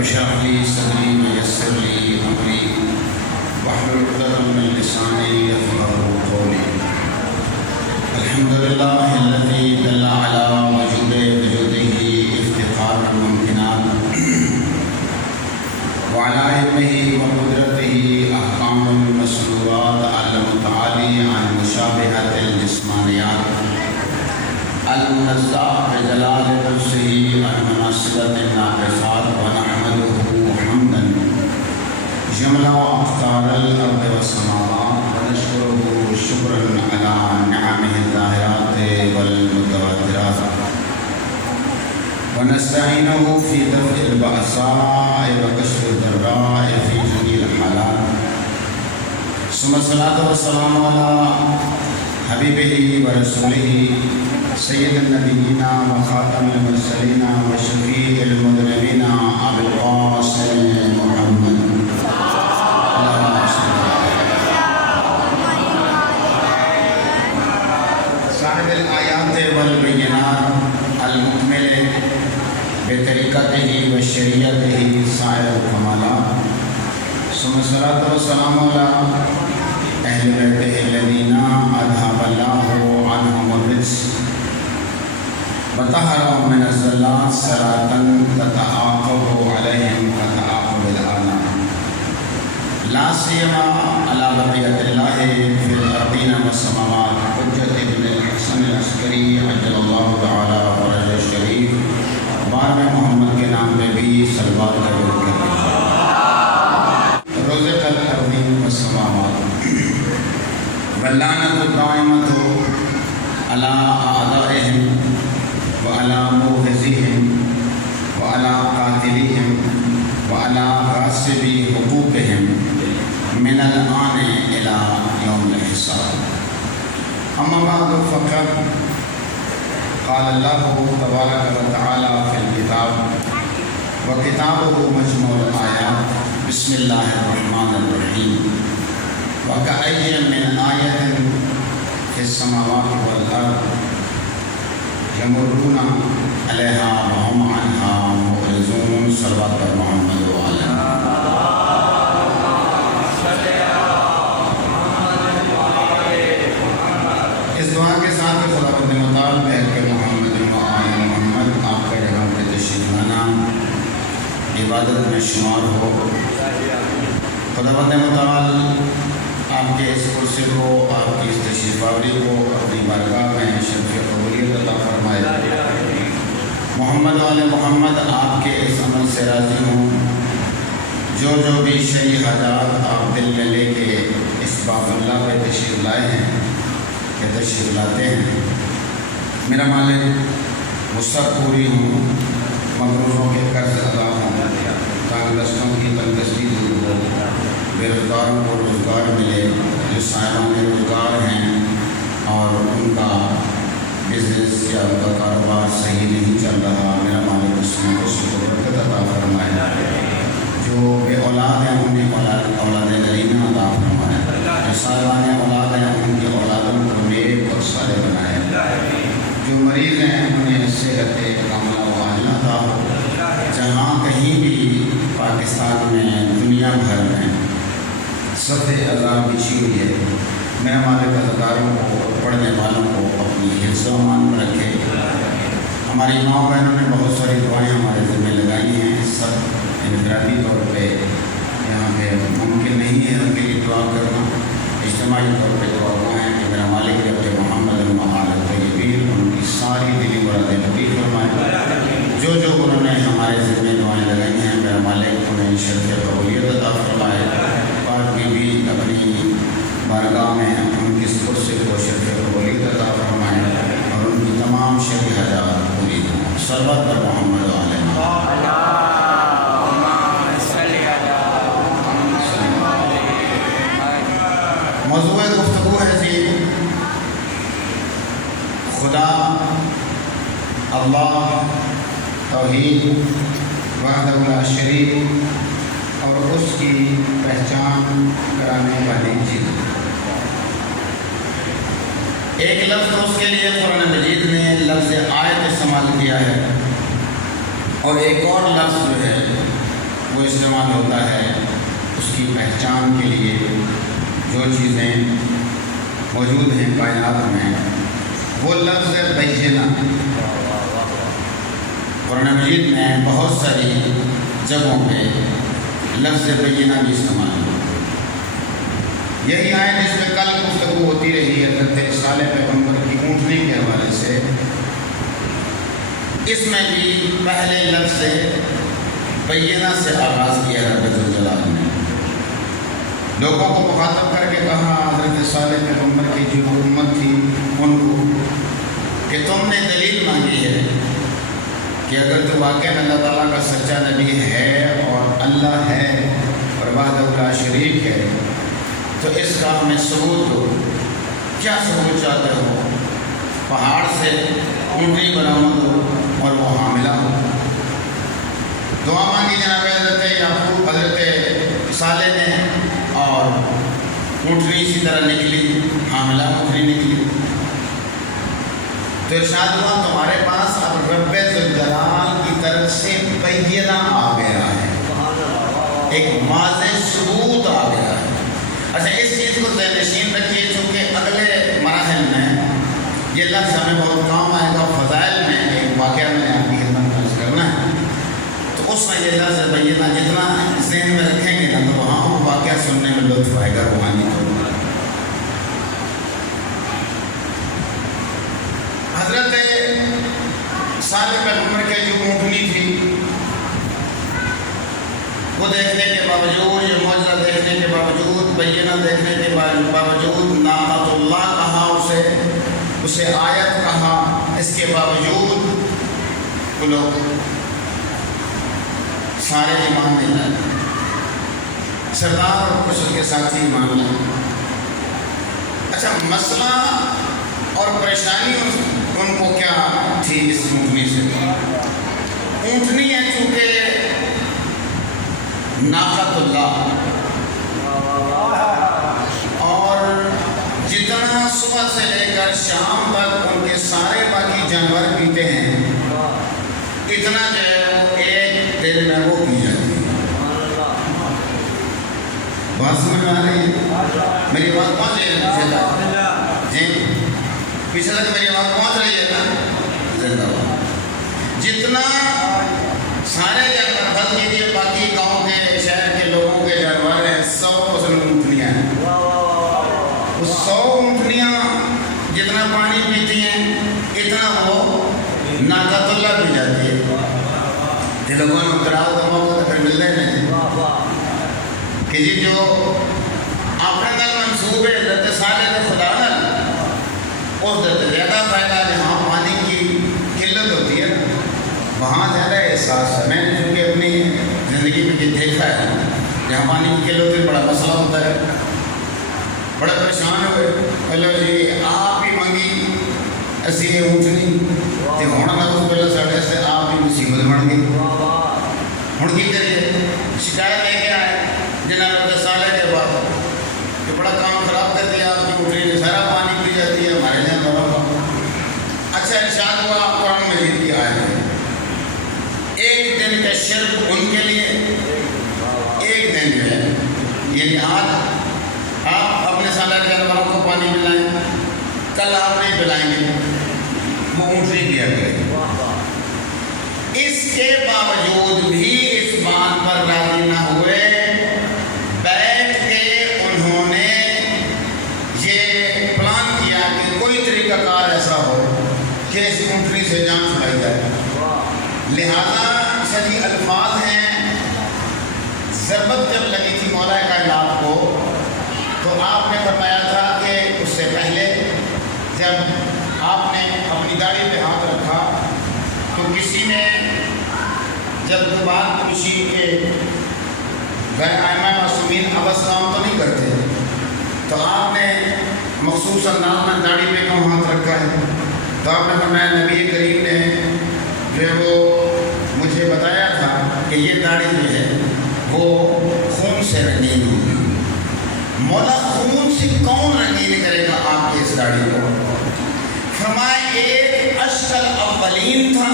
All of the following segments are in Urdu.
اشرح لي صدري ويسر لي أمري واحلل عقدة من لساني يفقهوا قولي. الحمد لله الذي دل على وجوده افتقارا ممكنا وعلى علمه وقدرته أحكام المسنورات المتعالي عن مشابهة الجسمانيات المنزه بجلال نفسه عن مناسبة الناقصات، ونحمده حمدا جملة أقطار الأرض والسماوات، ونشكره شكرا على نعمه الظاهرات والمتواترات، ونستعينه في دفع البأساء وكشف الضراء في جميع الحالات. ثم الصلاة والسلام على حبيبه ورسوله سيد النبيين وخاتم المرسلين وشفيع المذنبين أبي القاسم محمد صاحب الآيات والبينات المكمل بطريقته وشريعته سائر الكمالات. ثم الصلاة والسلام على أهل بيته الذين أذهب الله عنهم الرجس وطهرهم من الزلات صلاة تتعاقب عليهم كتعاقب الآلام، لا سيما على بقية الله في الأرضين والسماوات. حجة ابن الحسن العسکری عجل اللہ تعالی فرجہ الشریف بار میں محمد کے نام پہ بھی صلوات کرتے رزق الأرضين والسماوات واللعنة الدائمة على أعدائهم وعلى موهزهم وعلى قاتلهم وعلى غاصبي حقوقهم من الآن إلى يوم الحساب. أما بعد فقد قال الله تبارك وتعالى في الكتاب وكتابه مجموع الآيات. بسم الله الرحمن الرحيم. وكأي من آية في السماوات والأرض يمرون عليها وهم عنها معرضون. صلوات محمد وعلى اس دعا کے ساتھ خداوند متعال بہر کے محمد وعلى محمد آپ کے جگہ پہ تشریف لانا عبادت میں شمار ہو. خداوند متعال آپ کے اس کرسی کو، آپ کی اس تشریف آوری کو اپنی بارگاہ میں شرف قبولیت عطا فرمائے. محمد والے محمد آپ کے اس عمل سے راضی ہوں. جو بھی شرعی حاجات آپ دل میں لے کے اس باب اللہ پہ تشریف لائے ہیں کہ تشریف لاتے ہیں، میرا مالک وسعت پوری ہوں، مغروضوں کے قرض ادا ہوں، تنگ دستوں کی تنگدستی دور ہو، بے روزگاروں کو روزگار ملے، جو صاحبان روزگار ہیں اور ان کا بزنس یا ان کا کاروبار صحیح نہیں چل رہا، میرا مالک اس میں اس کو برکت عطا فرمائے. جو بے اولاد ہیں انہیں اولاد نرینہ عطا فرمائے. جو صاحبان اولاد ہیں ان کی اولادوں کو نیک اور صالح بنائے. جو مریض ہیں انہیں صحت کاملہ و عاجلہ عطا ہو. جہاں کہیں بھی پاکستان میں دنیا بھر میں سطح عذاب بچھی ہوئی ہے، میرا مالک عزاداروں کو، پڑھنے والوں کو اپنی حفظ و امان میں رکھے. ہماری ماں بہنوں نے بہت ساری دعائیں ہمارے ذمہ لگائی ہیں. سب انفرادی طور پہ یہاں پہ ممکن نہیں ہے ان کے لیے دعا کرنا. اجتماعی طور پہ دعا ہیں کہ میرا مالک رب محمد المعال طیبین ان کی ساری دلی مرادیں لطیف فرمائے. جو انہوں نے ہمارے ذمہ دعائیں لگائی ہیں، میرا مالک انہیں شرف قبولیت عطا فرمائے. پاک بھی اپنی بارگاہ میں ان کی کرسی کو شرف قبولیت عطا فرمائے اور ان کی تمام شرعی حاجات پوری ہوں. صلوات پر محمد علیہ موضوع گفتگو ہے جی خدا، اللہ، توحید، وحدہ لا شریک اور اس کی پہچان کرانے والی چیز. ایک لفظ تو اس کے لیے قرآن مجید نے لفظ آیت استعمال کیا ہے، اور ایک اور لفظ جو ہے وہ استعمال ہوتا ہے اس کی پہچان کے لیے. جو چیزیں موجود ہیں کائنات میں وہ لفظ بینہ. قرآن مجید میں بہت ساری جگہوں پہ لفظ بینہ بھی استعمال ہوا. یہی آیت جس میں کل گفتگو ہوتی رہی حضرت صالح پیغمبر کی اونٹنی کے حوالے سے، اس میں بھی پہلے لفظ بینہ سے آغاز کیا رب ذوالجلال نے. لوگوں کو مخاطب کر کے کہا حضرت صالح پیغمبر کی جو امت تھی ان کو کہ تم نے دلیل مانگی ہے کہ اگر تو واقعی اللہ تعالیٰ کا سچا نبی ہے اور اللہ ہے اور وحدہ لا شریک ہے تو اس کا ہمیں ثبوت دو. کیا ثبوت چاہتے ہو؟ پہاڑ سے اونٹنی برآمد ہو اور وہ حاملہ ہو. دعا مانگی جناب حضرت یعقوب حضرت صالح نے اور اونٹنی اسی طرح نکلی، حاملہ اونٹنی نکلی. تو ارشاد ہوا تمہارے پاس اب رب ذوالجلال کی طرف سے بینہ آ گیا ہے، ایک واضح ثبوت آ گیا ہے. اچھا اس چیز کو ذہن نشین رکھیے چونکہ اگلے مراحل میں یہ لفظ ہمیں بہت کام آئے گا. فضائل میں ایک واقعہ میں نے آپ کی خدمت پیش کرنا ہے تو اس میں یہ لفظ بینہ جتنا ذہن میں رکھیں گے نا تو وہاں وہ واقعہ سننے میں لطف آئے گا روحانی طور پر. حضرت صالح پیغمبر کی جو اونٹنی تھی وہ دیکھنے کے باوجود، یہ معجزہ دیکھنے کے باوجود، بینہ دیکھنے کے باوجود ناقۃ اللہ کہا اسے آیت کہا، اس کے باوجود وہ لوگ سارے ایمان نہیں لائے. سردار اور کچھ اس کے ساتھی ایمان لائے. اچھا مسئلہ اور پریشانی ان کو کیا تھی اس اونٹنی سے؟ اونٹنی ہے چونکہ ناقۃ اللہ، اور جتنا صبح سے لے کر شام تک ان کے سارے باقی جانور پیتے ہیں اتنا جو ہے وہ ایک دن میں وہ پی جاتی ہے. بات سمجھ میں آ رہی ہے؟ میری بات پہنچ رہی ہے پیچھے تک؟ جی پیچھے تک میری بات پہنچ رہی ہے نا؟ زندہ باد. جتنا سارے جانور بھر کیجیے باقی گاؤں کے شہر کے لوگوں کے جانور ہیں 100% اونٹنیاں ہیں. وہ 100 اونٹنیاں جتنا پانی پیتی ہیں اتنا وہ ناقۃ اللہ پی جاتی ہے. یہ لوگوں نے اختراع کا موقع پھر مل رہے ہیں کہ جی جو اپنے دل منصوبے حضرت صالح کے خدا نہ اس درد زیادہ فائدہ جہاں پانی کی قلت ہوتی ہے وہاں زیادہ احساس ہے. میں نے چونکہ اپنی زندگی میں یہ دیکھا ہے جہاں پانی کی قلت ہوتی ہے بڑا مسئلہ ہوتا ہے، بڑا پریشان ہوئے. چلو جی آپ ہی منگی اسی نے اونٹنی تے ہوں نہ اس پہلے ساڑھے سے آپ ہی مصیبت بن گئی. ہوں کی کریے؟ شکایت لے کے آئے جناب حضرت صالح کے بعد کہ بڑا کام خراب کر دیا آپ کی اونٹنی نے، سارا پانی پی جاتی ہے ہمارے جانوروں کا. اچھا ارشاد ہوا قرآن مجید کی آیت ہے ایک دن کا شرک ان کے لیے، ایک دن جو ہے یعنی آج آپ اپنے سالار جانوروں کو پانی پلائیں، کل آپ نہیں پلائیں گے، وہ اونٹنی پیا کرے. اس کے باوجود بھی اس بات پر راضی نہ ہوئے، بیٹھ کے انہوں نے یہ پلان کیا کہ کوئی طریقہ کار ایسا ہو کہ اس اونٹنی سے جان چھڑائی جائے. لہذا صحیح الفاظ ہیں، ضربت جب لگی تھی مولا کائنات کو تو آپ نے فرمایا تھا کہ اس سے پہلے جب آپ نے اپنی داڑھی پہ ہاتھ رکھا تو کسی نے جب بات پوچھی کہ غیر ائمہ معصومین اب اسلام تو نہیں کرتے، تو آپ نے مخصوص انداز میں داڑھی پہ کیوں ہاتھ رکھا ہے؟ تو آپ نے فرمایا نبی کریم نے جو ہے وہ مجھے بتایا تھا کہ یہ داڑھی جو ہے وہ خون سے رنگین ہوگی. مولا خون سے کون رنگین کرے گا آپ کی اس داڑھی کو؟ فرمایا ایک اشقل اولین تھا،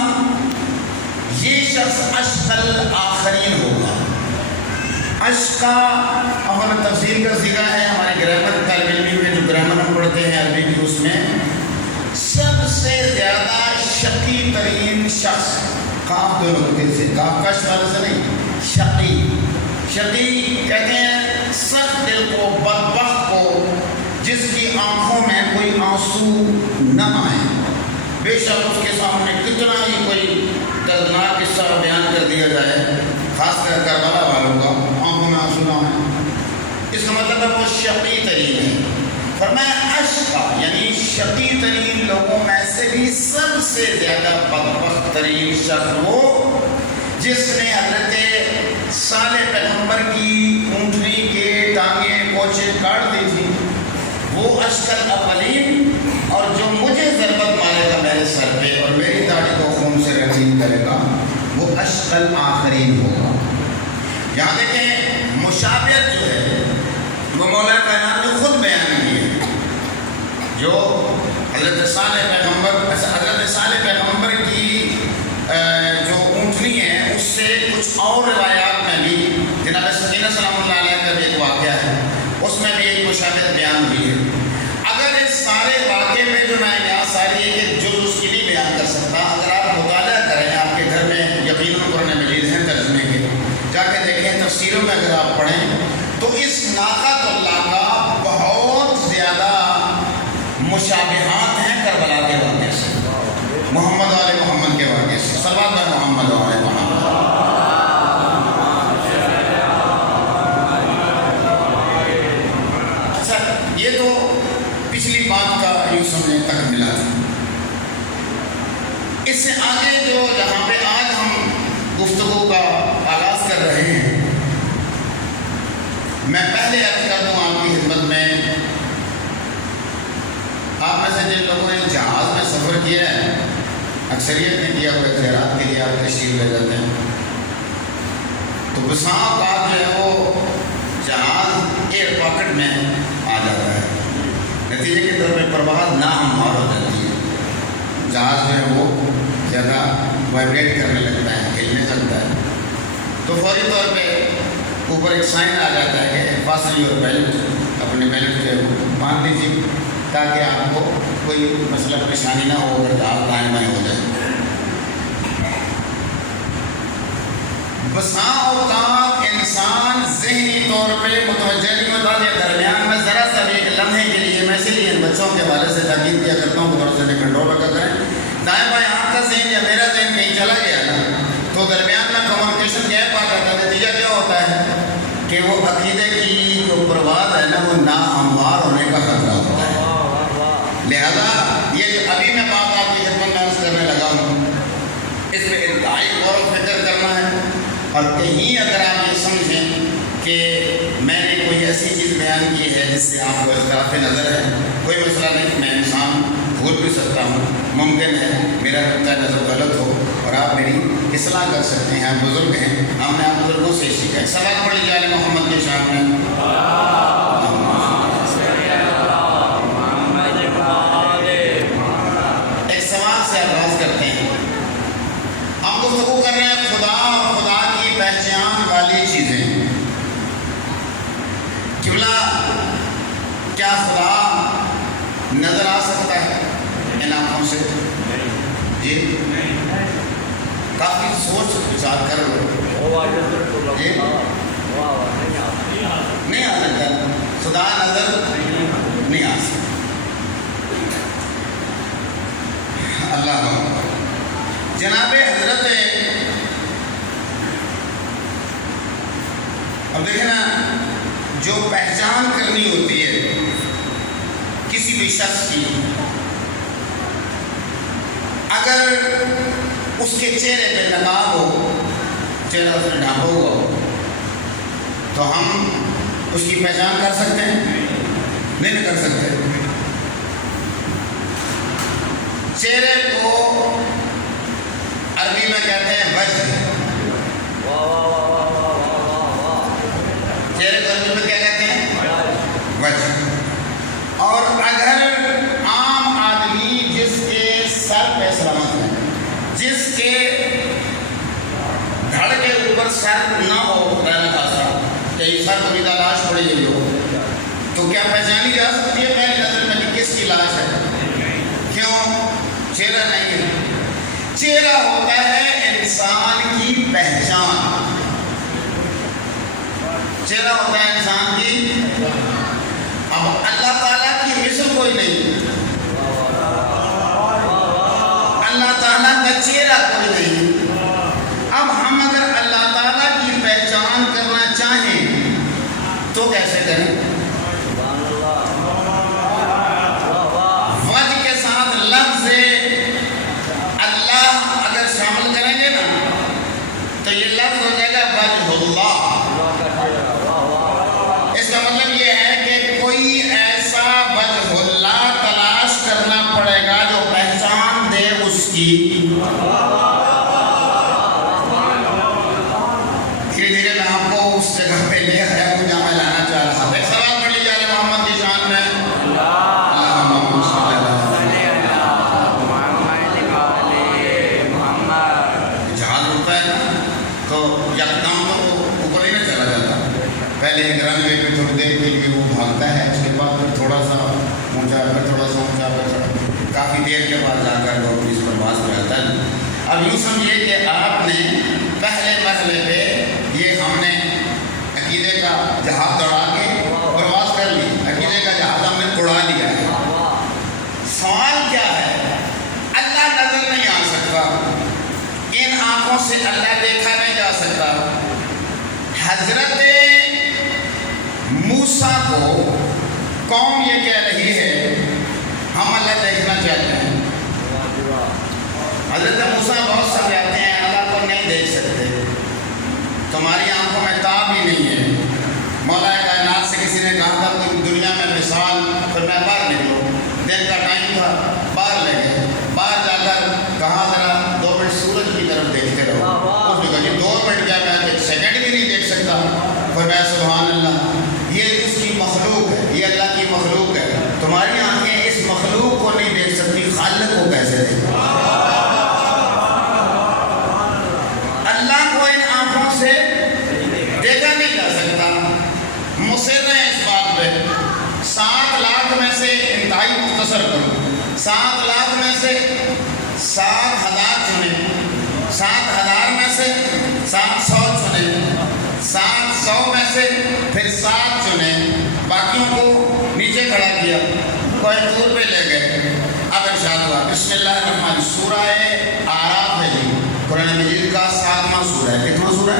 یہ شخص اشقل آخرین ہوگا. اشقا ہمارا تفصیل کا صیغہ ہے. ہمارے گرامر طالب علم میں جو گرامر ہم پڑھتے ہیں عربی کی، اس میں سب سے زیادہ شقی ترین شخص، کاف دو نقطے سے، کاف کش والے سے نہیں، شقی. شقی کہتے ہیں سخت دل کو، بدبخت کو، جس کی آنکھوں میں کوئی آنسو نہ آئے. بے شک اس کے سامنے کتنا ہی کوئی دردناک قصہ بیان کر دیا جائے، خاص کر کربلا والوں کا، آنکھوں میں آنسو نہ آئے. اس کا مطلب ہے وہ شقی ترین ہے. فرمایا اشقا یعنی شقی ترین لوگوں میں سے بھی سب سے زیادہ بدبخت ترین شخص وہ جس نے حضرت صالح پیغمبر کی اونٹنی کے ٹانگیں کوچے کاٹ دی تھی. وہ اشقل اولین، اور جو مجھے ضربت مارے گا میرے سر پہ اور میری داڑھی کو خون سے رنگین کرے گا، وہ اشقل آخرین ہوگا. یہاں دیکھیں مشابہت جو ہے وہ مولا کائنات نے خود بیان کی ہے. جو حضرت صالح پیغمبر کی جو اونٹنی ہے، اس سے کچھ اور روایات میں بھی جناب سکینہ سلام اللہ علیہ کا بھی ایک واقعہ ہے، اس میں بھی ایک مشابہت بیان ہوئی ہے. اگر اس سارے واقعے میں جو میں یہاں ساری ایک جو اس کی نہیں بیان کر سکتا، اگر آپ مطالعہ کریں، آپ کے گھر میں یقیناً قرآن مجید ہیں ترجمے کے، جا کے دیکھیں تفسیروں میں اگر آپ پڑھیں تو اس ناقۃ اللہ کا بہت زیادہ مشابہات ہیں کربلا کے واقعے سے، محمد علیہ محمد کے واقعے سے. صلوات بر محمد علیہ محمد. اچھا، یہ تو پچھلی بات کا یوں سمجھیں تک ملا تھا. اس سے آگے جو جہاں پہ آج ہم گفتگو کا آغاز کر رہے ہیں، میں پہلے عرض کر دوں آپ کی خدمت میں، آپ میں سے جن لوگوں نے جہاز میں سفر کیا ہے، اکثریت نے کیا ہوئے خیرات کے لیے آپ تشریف لے جاتے ہیں، تو بساں اوقات جو ہے وہ جہاز ایئر پاکٹ میں آ جاتا ہے. نتیجے کے طور پہ پرواز ناہموار ہو جاتی ہے. جہاز جو ہے وہ زیادہ وائبریٹ کرنے لگتا ہے، ہلنے لگتا ہے. تو فوری طور پہ اوپر ایک سائن آ جاتا ہے کہ فاسن یور بیلٹ، اپنے بیلٹ جو ہے وہ باندھ لیجیے تاکہ آپ کو کوئی مسئلہ پریشانی نہ ہو اگر جہاز دائیں بائیں ہو جائے. بساں اوقات انسان ذہنی طور پہ متوجہ نہیں ہوتا کہ درمیان میں ذرا سا بھی ایک لمحے کے لیے، میں اسی لیے ان بچوں کے حوالے سے تاکید کیا کرتا ہوں کہ تھوڑا سا کنٹرول رکھا کریں. دائیں بائیں آپ کا ذہن یا میرا ذہن کہیں چلا گیا نا تو درمیان میں کمیونیکیشن گیپ آ جاتا ہے. نتیجہ کیا ہوتا ہے کہ وہ عقیدے کی جو پرواز ہے نا وہ ناہموار ہونے کا خطرہ ہوتا ہے. لہذا یہ جو ابھی میں بات آپ کی خدمت میں عرض کرنے لگا ہوں، اس پہ انتہائی غور و فکر کرنا ہے. اور کہیں اگر آپ یہ سمجھیں کہ میں نے کوئی ایسی چیز بیان کی ہے جس سے آپ کو اختلاف نظر ہے، کوئی مسئلہ نہیں، میں انسان بھول بھی سکتا ہوں، ممکن ہے میرا نقطۂ نظر غلط ہو اور آپ میری اصلاح کر سکتے ہیں. آپ بزرگ ہیں، ہم نے آپ بزرگوں سے سیکھا ہے. صلوات پڑھ لیجیے علی محمد کے شان میں. ایک سوال سے آغاز کرتے ہیں. ہم گفتگو کر رہے ہیں خدا اور خدا کی پہچان والی چیزیں. کیا خدا نظر آ سکتا ہے ان آنکھوں سے؟ جی کافی سوچ وچار کر لو. جی نہیں آ سکتا، خدا نظر نہیں آ سکتا. اللہ جناب حضرت، اب دیکھیں نا، جو پہچان کرنی ہوتی ہے کسی بھی شخص کی، اگر اس کے چہرے پہ نقاب ہو، چہرہ اس نے ڈھانپا ہوا ہو، تو ہم اس کی پہچان کر سکتے ہیں؟ نہیں کر سکتے. چہرے کو عربی میں کہتے ہیں وجہ. چہرے کو عربی میں کیا کہتے ہیں؟ وجہ. اور اگر عام آدمی جس کے سر پہ سلامت ہے، جس کے دھڑ کے اوپر سر نہ ہو، خدا نہ خاصا کہ چہرہ ہوتا ہے انسان کی پہچان، چہرہ ہوتا ہے انسان کی، اب اللہ تعالیٰ کی مثل کوئی نہیں، اللہ تعالیٰ کا چہرہ کوئی نہیں۔ اب ہم اگر اللہ تعالیٰ کی پہچان کرنا چاہیں تو کیسے کریں؟ وجہ کے ساتھ لفظ اللہ اگر شامل کریں گے نا تو یہ لفظ ہو جائے گا وجہ اللہ۔ اس کا مطلب یہ ہے کہ کوئی ایسا وجہ اللہ تلاش کرنا پڑے گا جو پہچان دے اس کی۔ دھیرے دھیرے میں آپ کو اس جگہ پہ لے آیا ہوں جہاں میں لانا چاہ رہا تھا۔ ایک سوال پڑھ لیجیے آل محمد کی شان میں، اللہم صلی اللہ جہاز اڑتا ہے نا تو یکدم تو اوپر ہی نہ چلا جاتا، پہلے ایک رن وے پہ تھوڑی دیر کے لیے وہ بھاگتا ہے، اس کے بعد پھر تھوڑا سا اونچا پھر تھوڑا سا اونچا پھر کافی دیر کے بعد جا کر وہ اس پرواز پہ آتا ہے۔ اب یوں سمجھیے کہ آپ نے پہلے مرحلے پہ یہ ہم نے عقیدے کا جہاز دوڑا کے پرواز کر لی، عقیدے کا جہاز ہم نے اڑا لیا ہے۔ سوال کیا ہے؟ اللہ نظر نہیں آ سکتا، ان آنکھوں سے اللہ دیکھا نہیں جا سکتا۔ حضرت موسیٰ کو قوم یہ کہہ رہی ہے ہم اللہ دیکھنا چاہتے ہیں۔ حضرت موسیٰ بہت سمجھاتے ہیں اللہ کو نہیں دیکھ سکتے، تمہاری آنکھوں میں تاب ہی نہیں ہے۔ مولا کائنات سے کسی نے کہا تھا کوئی دنیا میں مثال، پھر میں باہر نکلو، دن کا ٹائم تھا، باہر لے گئے، باہر جا کر کہا ذرا 2 منٹ سورج کی طرف دیکھتے رہو۔ اس نے کہا جی 2 منٹ کیا میں 1 سیکنڈ بھی نہیں دیکھ سکتا۔ پھر میں سبحان اللہ، یہ اس کی مخلوق ہے، یہ اللہ کی مخلوق ہے، تمہاری آنکھیں اس مخلوق کو نہیں دیکھ سکتی، خالق کو کیسے دیکھ؟ اللہ کو ان آنکھوں سے دیکھا نہیں جا سکتا۔ مصر ہیں اس بات پہ، 7 لاکھ میں سے انتہائی مختصر کروں، 7 لاکھ میں سے 7,000 چنے، 7,000 میں سے 700 چنے، 700 میں سے پھر 7 چنے، باقیوں کو نیچے کھڑا کیا، کوئی دور پہ لے گئے۔ اب ارشاد ہوا بسم اللہ الرحمن الرحیم، سورہ آراف ہے جی، قرآن مجید کا 7واں سورہ ہے۔ کتنا سورہ ہے؟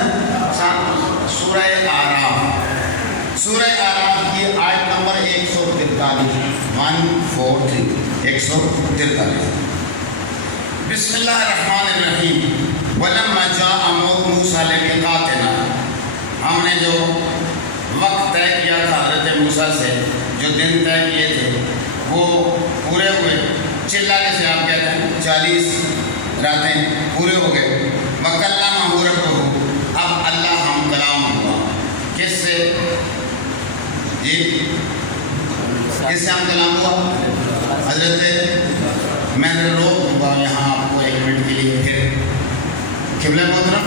7واں سورہ آراف۔ سورہ آراف کی آیت نمبر 143، 143۔ بسم اللہ الرحمن الرحیم، وَلَمَّا جَاءَ مُوسَىٰ لِمِيقَاتِنَا، ہم نے جو وقت طے کیا تھا حضرت موسیٰ سے، جو دن طے کیے تھے وہ پورے ہوئے، چلانے سے آپ کہتے ہیں 40 راتیں پورے ہو گئے۔ وَكَلَّمَهُ رَبُّهُ، اب اللہ ہم کلام ہوا، کس سے جی؟ کس سے ہم کلام ہوا؟ حضرت میں نے روک دوں گا یہاں آپ کو 1 منٹ کے لیے، پھر قبلہ محترم،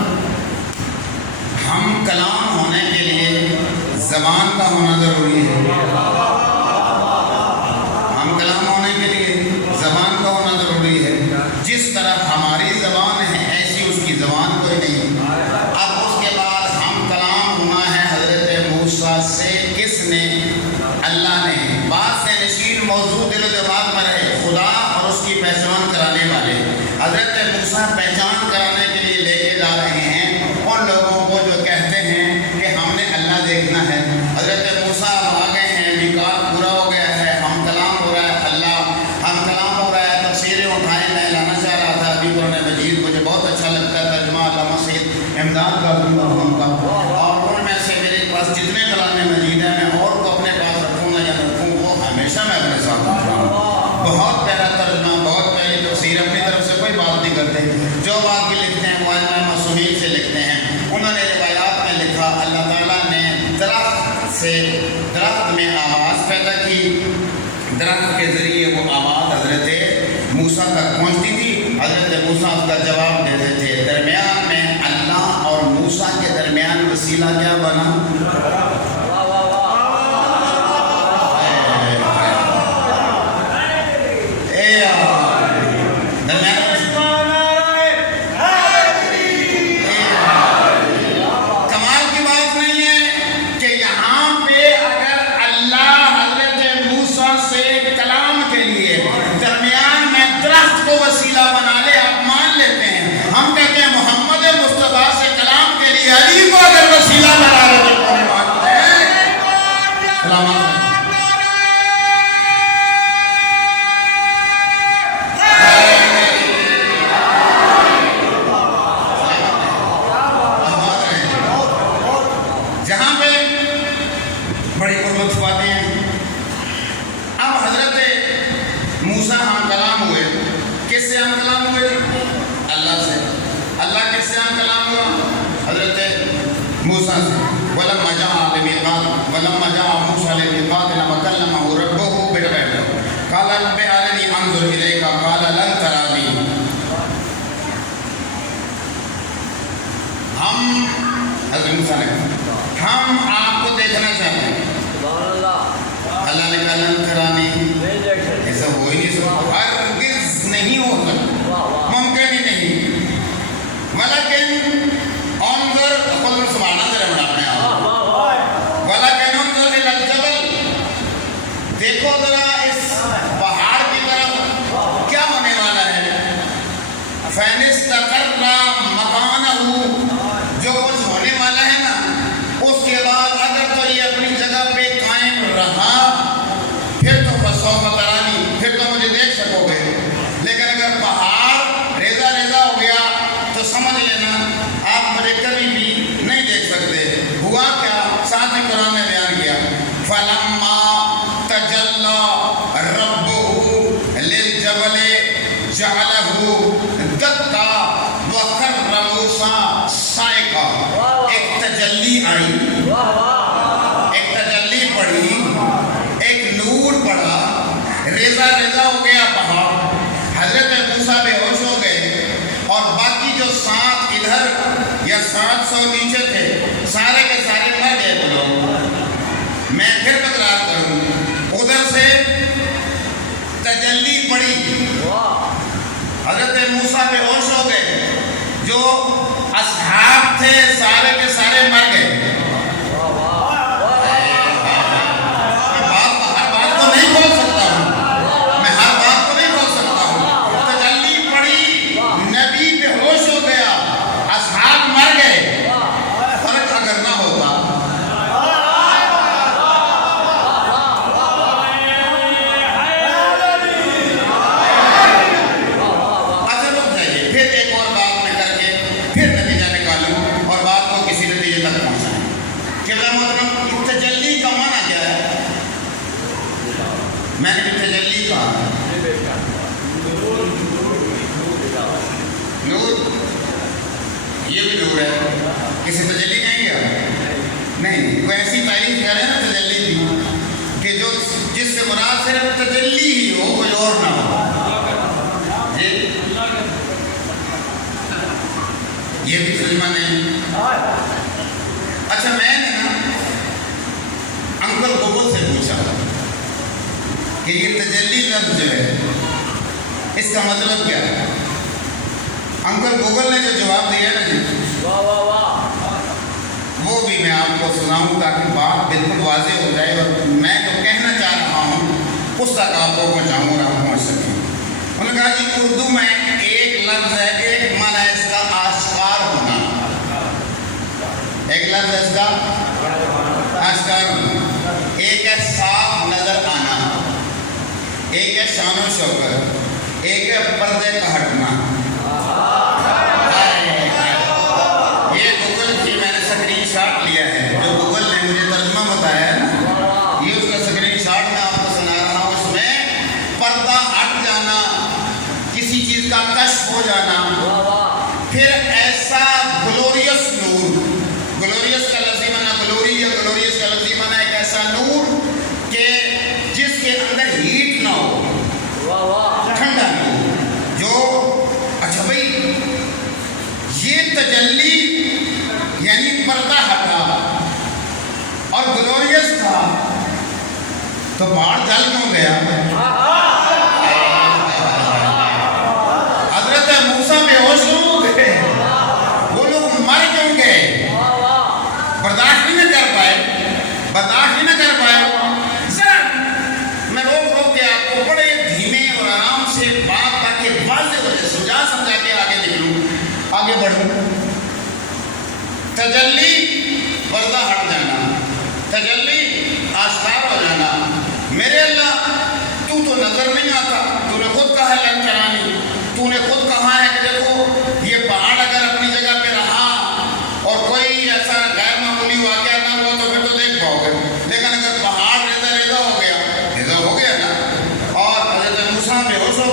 ہم کلام ہونے کے لیے زبان کا ہونا ضروری ہے۔ ہم کلام ہونے کے لیے زبان کا ہونا ضروری ہے۔ جس طرح ہماری زبان ہے ایسی اس کی زبان کوئی نہیں۔ اب اس کے بعد ہم کلام ہونا ہے حضرت موسیٰ سے، کس نے؟ اللہ نے۔ بات سے نشین موضوع دل و دماغ میں رہے، خدا اور اس کی پہچان کرانے والے۔ حضرت موسیٰ پہچان کرانے کے لیے لے کے جا رہے ہیں ان لوگوں کو جو کہتے ہیں کہ ہم نے اللہ دیکھنا ہے۔ حضرت موسیٰ اب آ گئے ہیں، میقات پورا ہو گیا ہے، ہم کلام ہو رہا ہے، اللہ ہم کلام ہو رہا ہے۔ تفسیریں اٹھائیں، میں لانا چاہ رہا تھا ابھی قرآن مجید، مجھے بہت اچھا لگتا ہے ترجمہ علامہ سید امداد کا ان کا، اور ان میں سے میرے پاس جتنے کلام مجید ہیں میں اور کو اپنے پاس رکھوں گا یا رکھوں، وہ ہمیشہ میں اپنے ساتھ رکھتا ہوں۔ بہت پیارا ترجمہ، بہت پیاری تفسیر، اپنی طرف سے کوئی بات نہیں کرتے، جو بات بھی لکھتے ہیں وہ علماء معصومین سے لکھتے ہیں۔ انہوں نے روایات میں لکھا اللہ تعالیٰ نے درخت میں آواز پیدا کی، درخت کے ذریعے وہ آواز حضرت موسیٰ تک پہنچتی تھی، حضرت موسیٰ اس کا جواب دیتے تھے۔ درمیان میں اللہ اور موسیٰ کے درمیان وسیلہ کیا بنا؟ ہم کلام ہوئے. کس سے ہم کلام ہوئے؟ اللہ سے. اللہ کس سے ہم کلام ہوا؟ حضرت موسیٰ سے. وَلَمَّا جَاءَ مُوسَىٰ لِمِيقَاتِنَا وَكَلَّمَهُ رَبُّهُ. بیٹھ قَالَ رَبِّ أَرِنِي أَنظُرْ إِلَيْكَ قَالَ لَن تَرَانِي. ہم حضرت موسیٰ نے کہا ہم آپ کو دیکھنا چاہتے ہیں. اللہ نے کہا لن ترانی، ایسا ہو ہی نہیں سکتا، ہرگز نہیں ہو سکتا، ممکن ہی نہیں. ولیکن انظر، خود سبحانہ ذرا بڑا اپنے آپ. ولیکن انظر الی الجبل، دیکھو ذرا اس پہاڑ کی طرف کیا ہونے والا ہے. فَإِنِ اسْتَقَرَّ مَكَانَهُ، جو کچھ ہونے والا ہے نا اس کے بعد اگر تو یہ اپنی جگہ پہ قائم رہا پھر تو فَسَوْفَ تَرَانِي، پھر تو مجھے دیکھ سکو گے. لیکن اگر پہاڑ ریزہ ریزہ ہو گیا تو سمجھ لینا آپ مجھے کبھی بھی نہیں دیکھ سکتے. ہوا کیا؟ ساتھ ہی قرآن نے بیان کیا فَلَمَّا تَجَلَّى رَبُّهُ لِلْجَبَلِ جَعَلَهُ دَكًّا وَخَرَّ مُوسَىٰ صَعِقًا. ایک تجلی آئی، ایک تجلی پڑی، ایک نور پڑا، ریزہ ریزہ ہو گیا پہاڑ. حضرت موسیٰ بے ہوش ہو گئے اور باقی جو 7 ادھر یا 700 نیچے تھے سارے کے سارے مر گئے. بولو میں پھر تکرار کروں، ادھر سے تجلی پڑی، حضرت موسیٰ بے ہوش ہو گئے، جو اصحاب تھے سارے کے سارے مر گئے. ہر بات کو نہیں بول سکتا ہوں، میں ہر بات کو نہیں بول سکتا ہوں. تجلی پڑی، نبی بے ہوش ہو گیا، اصحاب مر گئے. فرق اگر نہ ہوتا میں نے تجلی کہا نور، یہ بھی نور ہے. کسی تجلی کہیں گے نہیں. کوئی ایسی تعریف کرے نا تجلی کی کہ جو جس سے مراد صرف تجلی ہی ہو، کوئی اور نہ ہو. جی یہ بھی ترجمہ نہیں. اچھا میں نے نا انکل گوگل سے پوچھا کہ یہ تجلی لفظ جو ہے اس کا مطلب کیا ہے. انکل گوگل نے جو جواب دیا نا جی وہ بھی میں آپ کو سناؤں تاکہ بات بالکل واضح ہو جائے اور میں جو کہنا چاہ رہا ہوں اس تک آپ کو پہنچاؤں اور آپ پہنچ سکیں. انہوں نے کہا جی اردو میں ایک لفظ ہے، ایک معنی ہے اس کا آشکار ہونا، ایک لفظ ہے اس کا آشکار ہونا، ایک ہے صاف نظر آنا، ایک ہے شان و شوکت، ایک ہے پردے کا ہٹنا. یہ گوگل کی میں نے سکرین شاٹ لیا ہے، جو گوگل نے مجھے ترجمہ بتایا ہے نا، یہ اس کا سکرین شاٹ میں آپ کو سنا رہا ہوں. اس میں پردہ ہٹ جانا، کسی چیز کا کشف ہو جانا، پھر ایسا گلوریس نور، گلوریس کا لفظی معنی گلوری یا گلوریس کا لفظی معنی ایک ایسا نور کہ جس کے اندر ہیٹ نہ ہو، ٹھنڈا نہ ہو. جو اچھا بھائی یہ تجلی یعنی پردہ ہٹا اور گلوریس تھا تو پہاڑ جل کیوں گیا؟ حضرت موسیٰ بے ہوش کیوں ہو گئے؟ وہ لوگ مر کیوں گئے؟ برداشت ہی نہ کر پائے، برداشت ہی نہ کر پائے. ذرا میں روک کے آپ کو بڑے دھیمے اور آرام سے بات تاکہ واضح ہو جائے، سمجھا کے آگے نکلوں، آگے بڑھوں. تجلی پردہ ہٹ جانا، تجلی آشکار ہو جانا. میرے اللہ تو نظر نہیں آتا، تو نے خود کہا ہے لن ترانی، تو نے خود کہا ہے کہ دیکھو یہ پہاڑ اگر اپنی جگہ پہ رہا اور کوئی ایسا غیر معمولی واقعہ نہ ہوا تو پھر تو دیکھ پاؤ گے. لیکن اگر پہاڑ ریزہ ریزہ ہو گیا نا اور حضرت موسیٰ بے ہوش ہو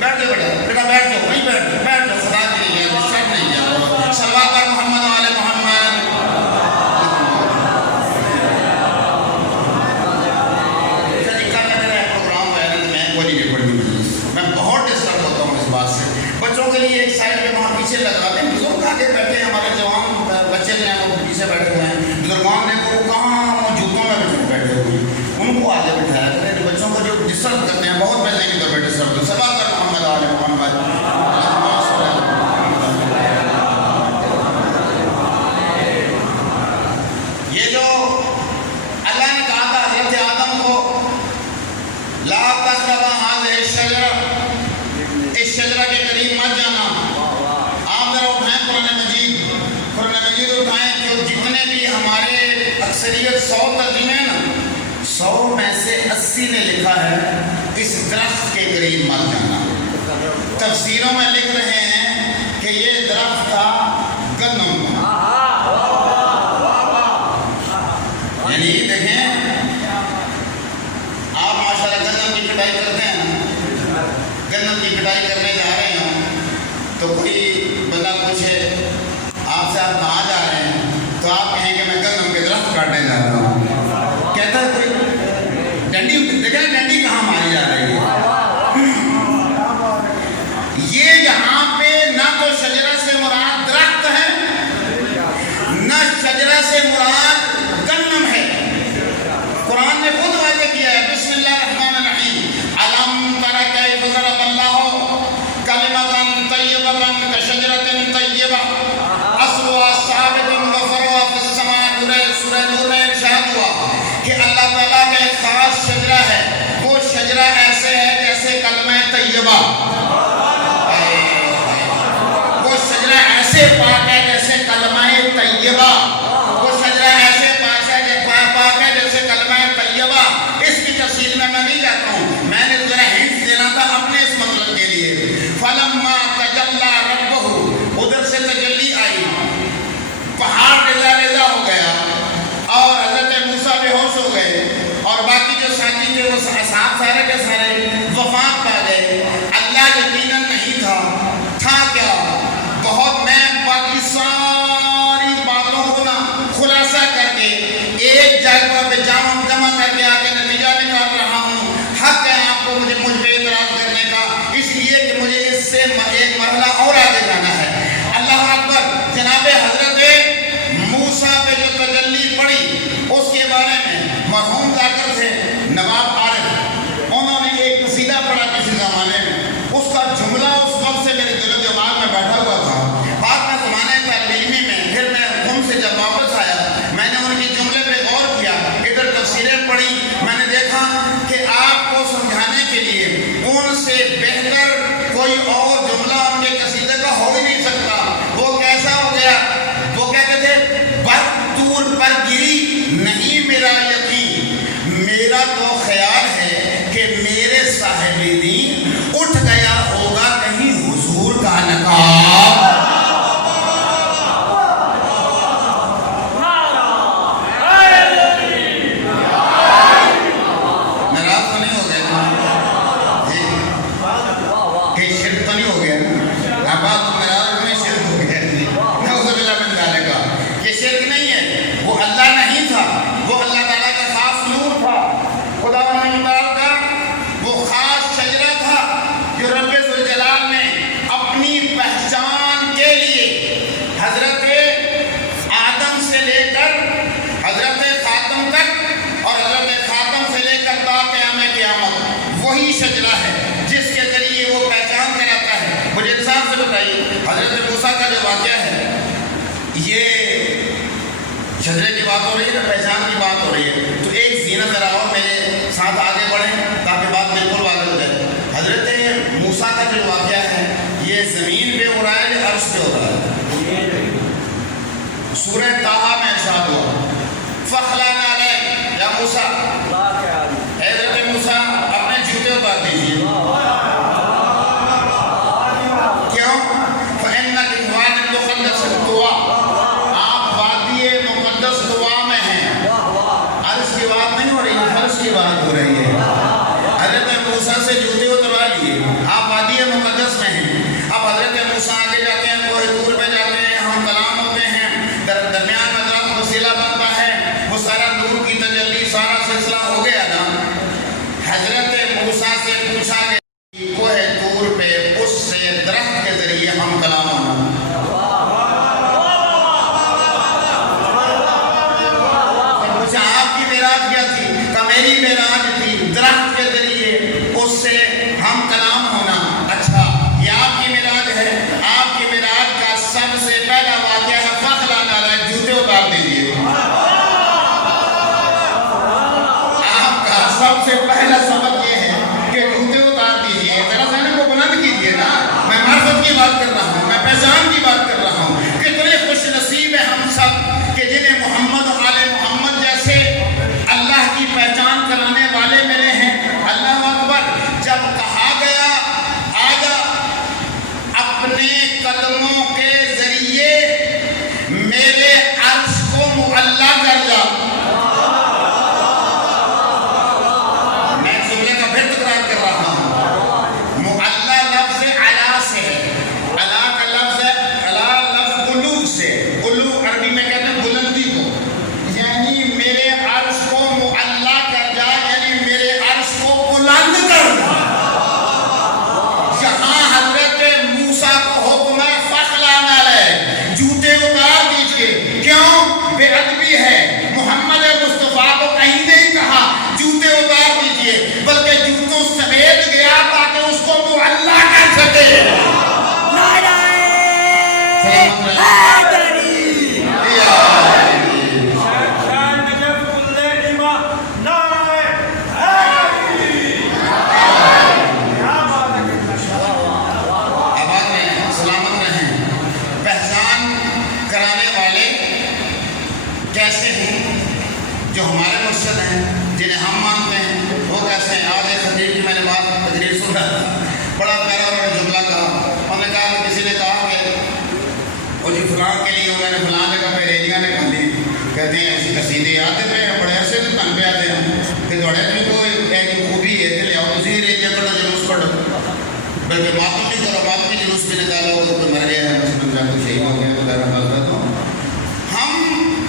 بیٹھ جاؤ بیٹا بیٹھ جاؤ، وہیں بیٹھ جاؤ، خدا کے لیے ڈسٹرب نہیں کیا، صلوات پر محمد و آل محمد۔ میں بہت ڈسٹرب ہوتا ہوں اس بات سے۔ بچوں کے لیے ایک سائڈ پہ وہاں پیچھے لگا دیں، بزرگ آگے بیٹھے ہیں، ہمارے جوان بچے جو ہیں وہ پیچھے بیٹھے ہوئے ہیں، بزرگان نے وہ کہاں جوتوں میں بیٹھے ہوئے ہیں، ان کو آگے بٹھایا کریں۔ بچوں کو جو ڈسٹرب کرتے ہیں بہت پہلے کی طرف ڈسٹرب کرتے ہیں۔ صلوات پر محمد و آل محمد۔ یہ جو اللہ نے کہا تھا حضرت آدم کو لا تقربا هذه الشجرہ، اس شجرہ کے قریب مت جانا۔ آپ ذرا اٹھائیں قرآن مجید اٹھائیں، جو جتنے بھی ہمارے اکثریت 100 ترجمے ہیں نا، 100 میں سے 80 نے لکھا ہے اس درخت کے قریب مت جانا۔ تفسیروں میں لکھ رہے ہیں کہ یہ درخت تھا گندم، یعنی دیکھیں آپ ماشاءاللہ گندم کی کٹائی کرتے ہیں نا، گندم کی کٹائی کرنے جا رہے ہوں تو کوئی بندہ پوچھے آپ سے آپ کہاں جا رہے ہیں، تو آپ کہیں کہ میں گندم کے درخت کاٹنے جا رہا ہوں۔ کہتا ہے کوئی ڈنڈی، دیکھیں ڈنڈی کہاں ماری جا رہی ہے۔ یہ یہاں پہ نہ تو شجرہ سے مراد درخت ہے، نہ شجرہ سے مراد گندم ہے۔ قرآن نے خود واضح کیا ہے، بسم اللہ الرحمن الرحیم، الم تر کیف ضرب اللہ کلمۃ طیبۃ کشجرۃ طیبہ اصلها ثابت وفرعها فی السماء۔ سورہ نور میں ارشاد ہوا کہ اللہ تعالیٰ کا ایک خاص شجرہ ہے، وہ شجرہ ایسے ہے جیسے کلمہ طیبہ، وہ شجرہ ایسے پاک ہے جیسے کلمہ طیبہ، وہ شجرہ ایسے پاک ہے جیسے کلمہ طیبہ۔ اس کی تفصیل میں نہیں جاتا ہوں، میں نے ذرا ہنٹ دینا تھا اپنے اس مطلب کے لیے۔ فلما تجلی ربہ، ادھر سے تجلی آئی، پہاڑ ریزہ ریزہ ہو گیا اور حضرت موسیٰ بے ہوش ہو گئے اور باقی جو ساتھی تھے وہ صاحب سارے کے سارے وفات پا گئے۔ اللہ یقیناً نہیں تھا کیا؟ بہت میں باقی ساری باتوں کو نا خلاصہ کر کے ایک جگہ پہ جمع کر کے آگے نتیجہ نکال رہا ہوں۔ حق ہے آپ کو مجھ پہ اعتراض کرنے کا، اس لیے کہ مجھے اس سے ایک مرحلہ اور آگے جانا ہے۔ اللہ اکبر۔ جناب حضرت موسیٰ پہ جو تجلی پڑی اس کے بارے میں مرحوم ذاکر تھے نواب عارف، انہوں نے ایک قصیدہ پڑھا کسی زمانے میں، اس کا جملہ اس وقت سے میرے دل و دماغ میں بیٹھا ہوا تھا۔ بعد میں زمانے تعلیمی میں پھر میں ان سے جب واپس آیا میں نے ان کے جملے پہ غور کیا، ادھر تفسیریں پڑھی، میں نے دیکھا کہ آپ کو سمجھانے کے لیے ان سے بہتر کوئی اور جملہ ان کے قصیدے کا ہو ہی نہیں سکتا۔ وہ کیسا ہو گیا؟ وہ کہتے تھے بدتور پر گری نہیں میرا یقین، میرا تو خیال ہے کہ میرے صاحب دین اٹھ گیا ہوگا کہیں حضور کا نقاب۔ ناراض تو نہیں ہو گئے کہیں شرک تو نہیں ہو گیا؟ اب آپ ناراض میں شرک ہو گیا، نعوذ باللہ من ذالک۔ یہ شرک نہیں ہے، وہ اللہ نہیں تھا، وہ اللہ تعالیٰ کا خاص نور تھا، خدا کا وہ خاص شجرہ تھا جو رب ذوالجلال نے اپنی پہچان کے لیے حضرت آدم سے لے کر حضرت خاتم تک اور حضرت خاتم سے لے کر تا قیام قیامت وہی شجرہ ہے جس کے ذریعے وہ پہچان کراتا ہے۔ مجھے انصاف سے بتائیے، حضرت موسیٰ کا جو واقعہ ہے یہ شجرے کی بات ہو رہی ہے نا، پہچان کی بات ہو رہی ہے، تو ایک زینت ذرا اور میرے ساتھ آگے بڑھیں تاکہ بات بالکل واضح ہو جائے۔ حضرت موسیٰ کا جو واقعہ ہے یہ زمین پہ ہو رہا ہے یا عرش پہ ہو رہا ہے؟ سورہ طٰہٰ میں ارشاد ہوا فَاخْلَعْنَا عَلَيْكَ یا موسیٰ، حضرت موسیٰ اپنے جوتے اتار دیجیے۔ کیوں؟ فَإِنَّكَ بِوَادٍ مُقَدَّسٍ طُوًى، آپ وادی مقدس طُوٰ میں ہیں۔ عرش کی بات نہیں ہو رہی، فرش کی بات ہو رہی ہے۔ حضرت موسیٰ سے جوتے اتروا لیے، آپ وادی بڑی معراج تھی، درخت کے ذریعے اس سے ہم کلام ہونا۔ اچھا یہ آپ کی معراج ہے، آپ کی معراج کا سب سے پہلا واقعہ ہے فخلا نعرہ، جوتے اتار دیجیے۔ آپ کا سب سے پہلا سبق یہ ہے کہ جوتے اتار دیجیے۔ ذرا ذہن کو بلند کیجیے نا، میں معرفت کی بات کر رہا ہوں، میں پہچان کی بات کر رہا ہوں۔ کتنے خوش نصیب ہیں ہم سب کہ جنہیں محمد و آل محمد جیسے اللہ کی پہچان کرانے والے ملے ہیں۔ اللہ اکبر۔ جب کہا گیا آجا اپنے قدموں کے ذریعے میرے عرش کو معلّا کر جا، میں جملے کا پھر تکرار کر رہا ہوں۔ معلّا لفظ علا سے ہے، علا کا لفظ ہے، علا لفظ علو سے، علو عربی میں کہتے ہیں بلندی کو، یعنی میرے عرش کو معلّا کر جا، یعنی میرے عرش کو بلند کر جا۔ یہاں حضرت موسیٰ کو حکم ہے فخلا نعلہ، جوتے اتار دیجئے۔ کیوں؟ بے ادبی ہے۔ محمد مصطفیٰ کو کہیں نہیں کہا جوتے اتار دیجئے، بلکہ جوتوں سمیت گیا تاکہ اس کو معلّا کر سکے۔ کیسے ہیں جو ہمارے مرشد ہیں، جنہیں ہم مانتے ہیں، وہ کیسے ہیں؟ آج ایک خطیب کی میں نے بات تقریر سن رہا تھا، بڑا پیارا انہوں نے جملہ کہا۔ انہوں نے کہا کہ کسی نے کہا کہ وہ جی فلاں کے لیے میں نے فلاں جگہ پہ ریلیاں نکال لی، کہتے ہیں ایسی قصیدے آتے پہ بڑے عرصے سے تن پہ آتے ہیں کہ تھوڑے بھی کوئی ایک خوبی ہے تو لے آؤ، اسی ریلیاں کرو، جلوس پڑھو، بلکہ ماتم بھی کرو، ماتم بھی جلوس بھی نکالو، اگر کوئی مر گیا ہے مثلاً جا کوئی شہید ہو گیا تو ذرا غلط تو ہم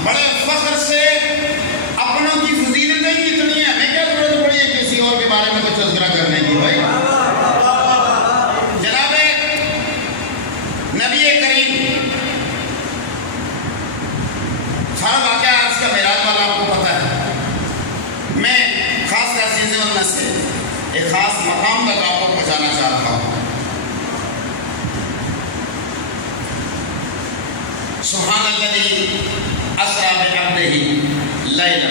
بڑے فخر سے اپنوں کی فضیلتیں کتنی ہیں، ہمیں کیا ضرورت پڑی ہے کسی اور کے بارے میں کچھ تذکرہ کرنے کی؟ بھائی جناب نبی کریم سارا واقعہ آج کا معراج والا آپ کو پتہ ہے، میں خاص خاص چیزیں ان میں سے ایک خاص مقام تک آپ کو پہنچانا چاہ رہا ہوں۔ سبحان الذی اسریٰ بعبدہ لیلا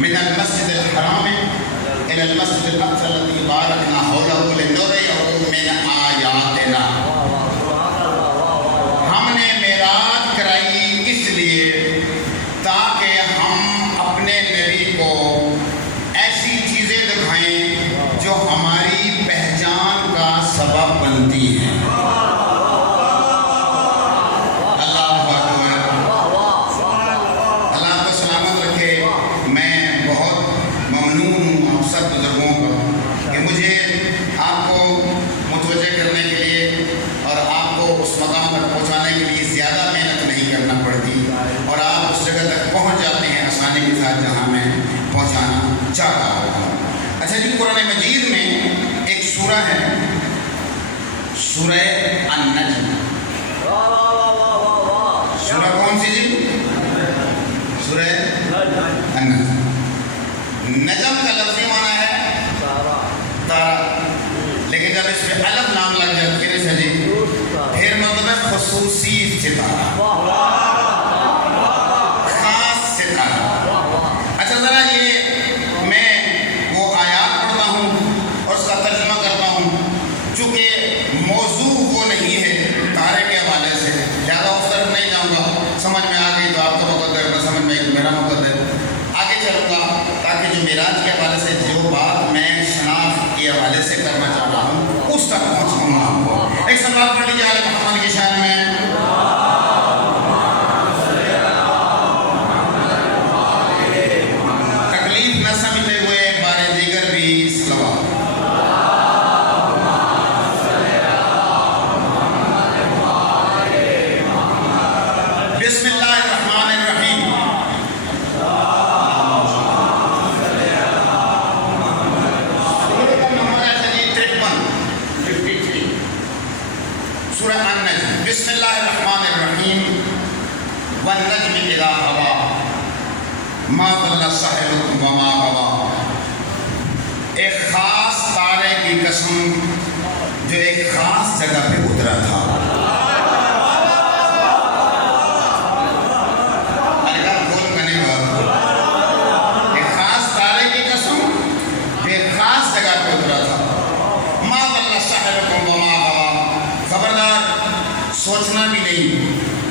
من المسجد الحرام الى المسجد الاقصى الذی بارکنا حولہ لنریہ من آیاتنا۔ ہم نے معراج کرائی اس لیے تاکہ ہم اپنے نبی کو ایسی چیزیں دکھائیں جو ہماری پہچان کا سبب بنتی ہیں۔ بزرگوں کا کہ مجھے آپ کو متوجہ کرنے کے لیے اور آپ کو اس مقام تک پہنچانے کے لیے زیادہ محنت نہیں کرنا پڑتی، اور آپ اس جگہ تک پہنچ جاتے ہیں آسانی کے ساتھ جہاں میں پہنچانا چاہ رہا ہوں۔ اچھا جی، قرآن مجید میں ایک سورہ ہے، سورہ النجم۔ سورہ کون سی جی؟ سورہ النجم۔ نجم کا لفظی معنی ہے تارا، لیکن جب اس پہ الف نام لگ جاتی ہے نا جی، پھر مطلب ہے خصوصی ستارہ، خاص ستارہ۔ اچھا ذرا یہ میں وہ آیات پڑھتا ہوں اور اس کا ترجمہ کرتا ہوں، چونکہ موضوع وہ نہیں ہے تارے کے حوالے سے، زیادہ اس طرف نہیں جاؤں گا، سمجھ میں آ گئی تو آپ کا مقدر، نہ سمجھ میں آئی تو میرا مقدر، آگے چلوں گا تاکہ جو معراج کے حوالے سے جو بات میں شناخت کے حوالے سے کرنا چاہ رہا ہوں اس تک پہنچاؤں گا۔ ایک سوال پڑھ لیجیے آل محمد کی شان میں۔ تکلیف نہ سمجھتے ہوئے بارے دیگر بھی صلوات۔ بسم اللہ الرحمن الرحیم۔ سورہ النجم۔ بسم اللہ الرحمن الرحیم۔ والنجم اذا ہوا ما ضل ساحرکم وما غوا ایک خاص تارے کی قسم جو ایک خاص جگہ پہ اترا تھا. ایک خاص تارے کی قسم جو ایک خاص جگہ پہ اترا تھا. ما ضل ساحرکم وما غوی. خبردار سوچنا بھی نہیں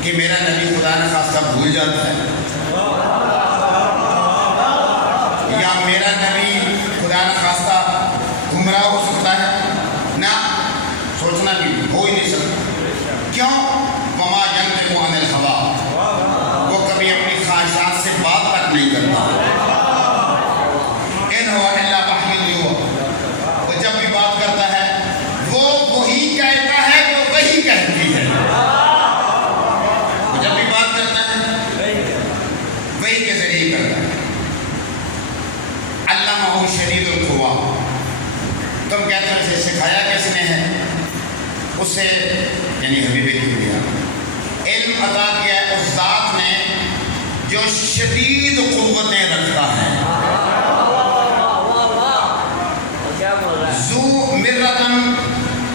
کہ میرا نبی خدا نہ خواستہ بھول جاتا ہے، یا میرا نبی خدا نہ خواستہ گمراہ ہو سکتا ہے. نہ، سوچنا بھی ہو ہی نہیں سکتا. کیوں؟ وما ینطق عن الہویٰ. وہ کبھی اپنی خواہشات سے بات تک نہیں کرتا. ان هو الا وحی یوحی. وہ جب بھی بات کرتا ہے وہ وہی کہتا ہے، وہ وہی کہتی ہے. وہ جب بھی بات کرتا ہے وہی کے ذریعے کرتا ہے. علمہ شدید القویٰ. تم کہتے ہو اسے سکھایا کس نے ہے؟ اسے یعنی حبیب کبریا علم عطا کیا ہے اس ذات نے جو شدید قوتیں رکھتا ہے. ذو مرۃ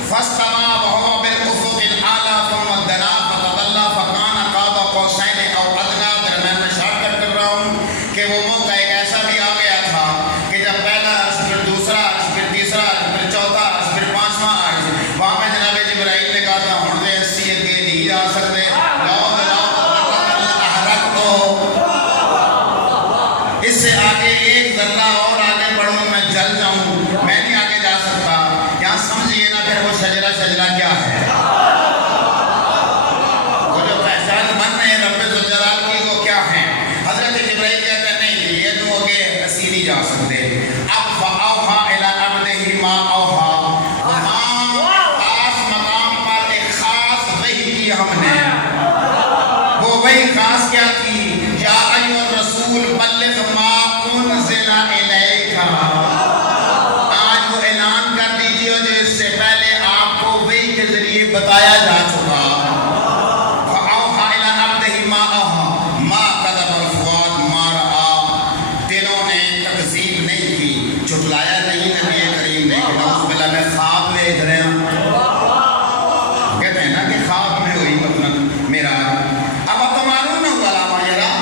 فاستوى وهو بالافق الاعلى ثم دنا فتدلى فكان قاب قوسين او ادنى. درمیان میں شارٹ کٹ کر رہا ہوں کہ وہ موقع ایک ایسا بھی آ گیا تھا کہ جب پہلا عرش، پھر دوسرا عرش، پھر تیسرا عرش، پھر چوتھا عرش، پھر پانچواں عرش. وہاں پہ جناب جبرائیل نے کہا تھا ہن دے اسی اگے نہیں جا سکتے. اس سے آگے ایک ذرہ اور آگے بڑھوں میں جل جاؤں، میں نہیں آگے جا سکتا. یہاں سمجھئے نا پھر وہ شجرہ کیا ہے؟ وہ جو پہچان من ہے رب ذوالجلال کی وہ کیا ہے؟ حضرت جبرائیل کہتے ہیں نہیں یہ تو آگے اسی نہیں جا سکتے. اب فاوحیٰ الی عبدہ ما اوحیٰ. وہاں خاص مقام پر ایک خاص وحی کی ہم نے. وہ وحی خاص کیا تھی؟ یا ایھا الرسول بلغ ما انزل الیک. آج وہ اعلان کر دیجئے جو اس سے پہلے آپ کو وحی کے ذریعے بتایا جا چکا. فاوحیٰ الی عبدہ ما اوحیٰ ما کذب الفؤاد ما رأیٰ. دلوں نے تکذیب نہیں کی، جھٹلایا نہیں نبی کریم نے کہ نعوذ باللہ میں خواب دیکھ رہے ہیں. کہتے ہیں نا کہ خواب میں ہوئی مطلب میرا. اب تمارون علی ما یری.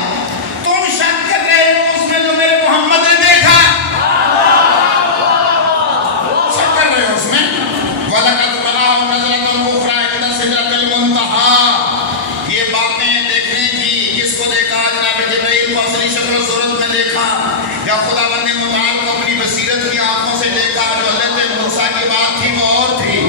تم شک کر رہے ہو اس میں جو میرے محمد نے دیکھا. شک کر رہے ہو اس میں. وَلَقَدْ رَآهُ نَزْلَةً أُخْرَىٰ عِندَ سِدْرَةِ الْمُنتَهَىٰ. یہ باتیں دیکھنے کی کس کو دیکھا؟ جناب جبرائیل کو اصلی شکل و صورت میں دیکھا، یا خداوند متعال کو اپنی بصیرت کی آنکھوں سے دیکھا. جو حضرت موسیٰ کی بات تھی وہ اور تھی.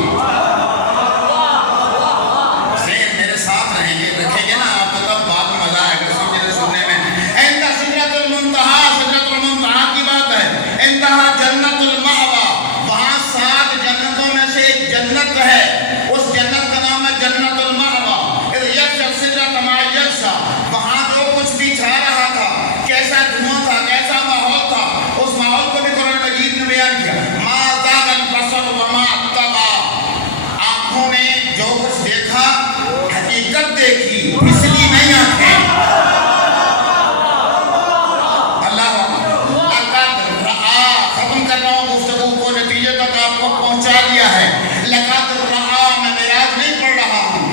میرے ساتھ رہیں گے، رکھیں گے نا آپ کو تب بات میں مزہ آئے گا سننے میں. عند سدرۃ المنتہیٰ. سدرۃ المنتہیٰ کی بات ہے. انتہا جنت المأویٰ. وہاں 7 جنتوں میں سے ایک جنت ہے، اس جنت کا نام ہے جنت المأویٰ. اذ یغشی السدرۃ ما یغشیٰ. وہاں جو کچھ بھی چھا رہا تھا، کیسا دھواں تھا، کیسا ماحول تھا، اس ماحول کو بھی قرآن مجید نے بیان کیا. ما زاغ البصر وما طغیٰ. آنکھوں نے جو کچھ دیکھا حقیقت دیکھی، اس لیے نہیں آنکھیں. اللہ لقد رآ. ختم کر رہا ہوں گفتگو کو، نتیجے تک آپ کو پہنچا دیا ہے. لقد رآ. میں معراج نہیں پڑھ رہا ہوں.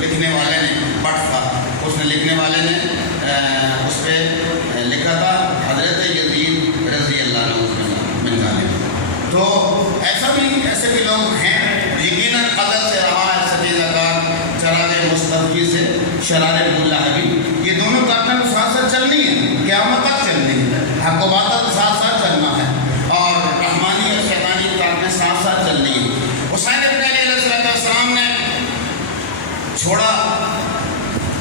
لکھنے والے نے بٹ تھا، اس نے لکھنے والے نے اس پہ لکھا تھا حضرت یزید رضی اللہ عنہ من ذالک۔ تو ایسے بھی لوگ ہیں، یقیناً قدر سے رہا ہے ستیزہ کار، چراغ مصطفی سے شرار ملاحبی، یہ دونوں طاقتیں ساتھ ساتھ چلنی ہیں، قیامت تک چلنی ہے، حق و باطل ساتھ ساتھ چلنا ہے، اور رحمانی اور شیطانی طاقتیں ساتھ ساتھ چلنی ہیں۔ حسین ابن علی علیہ السلام نے چھوڑا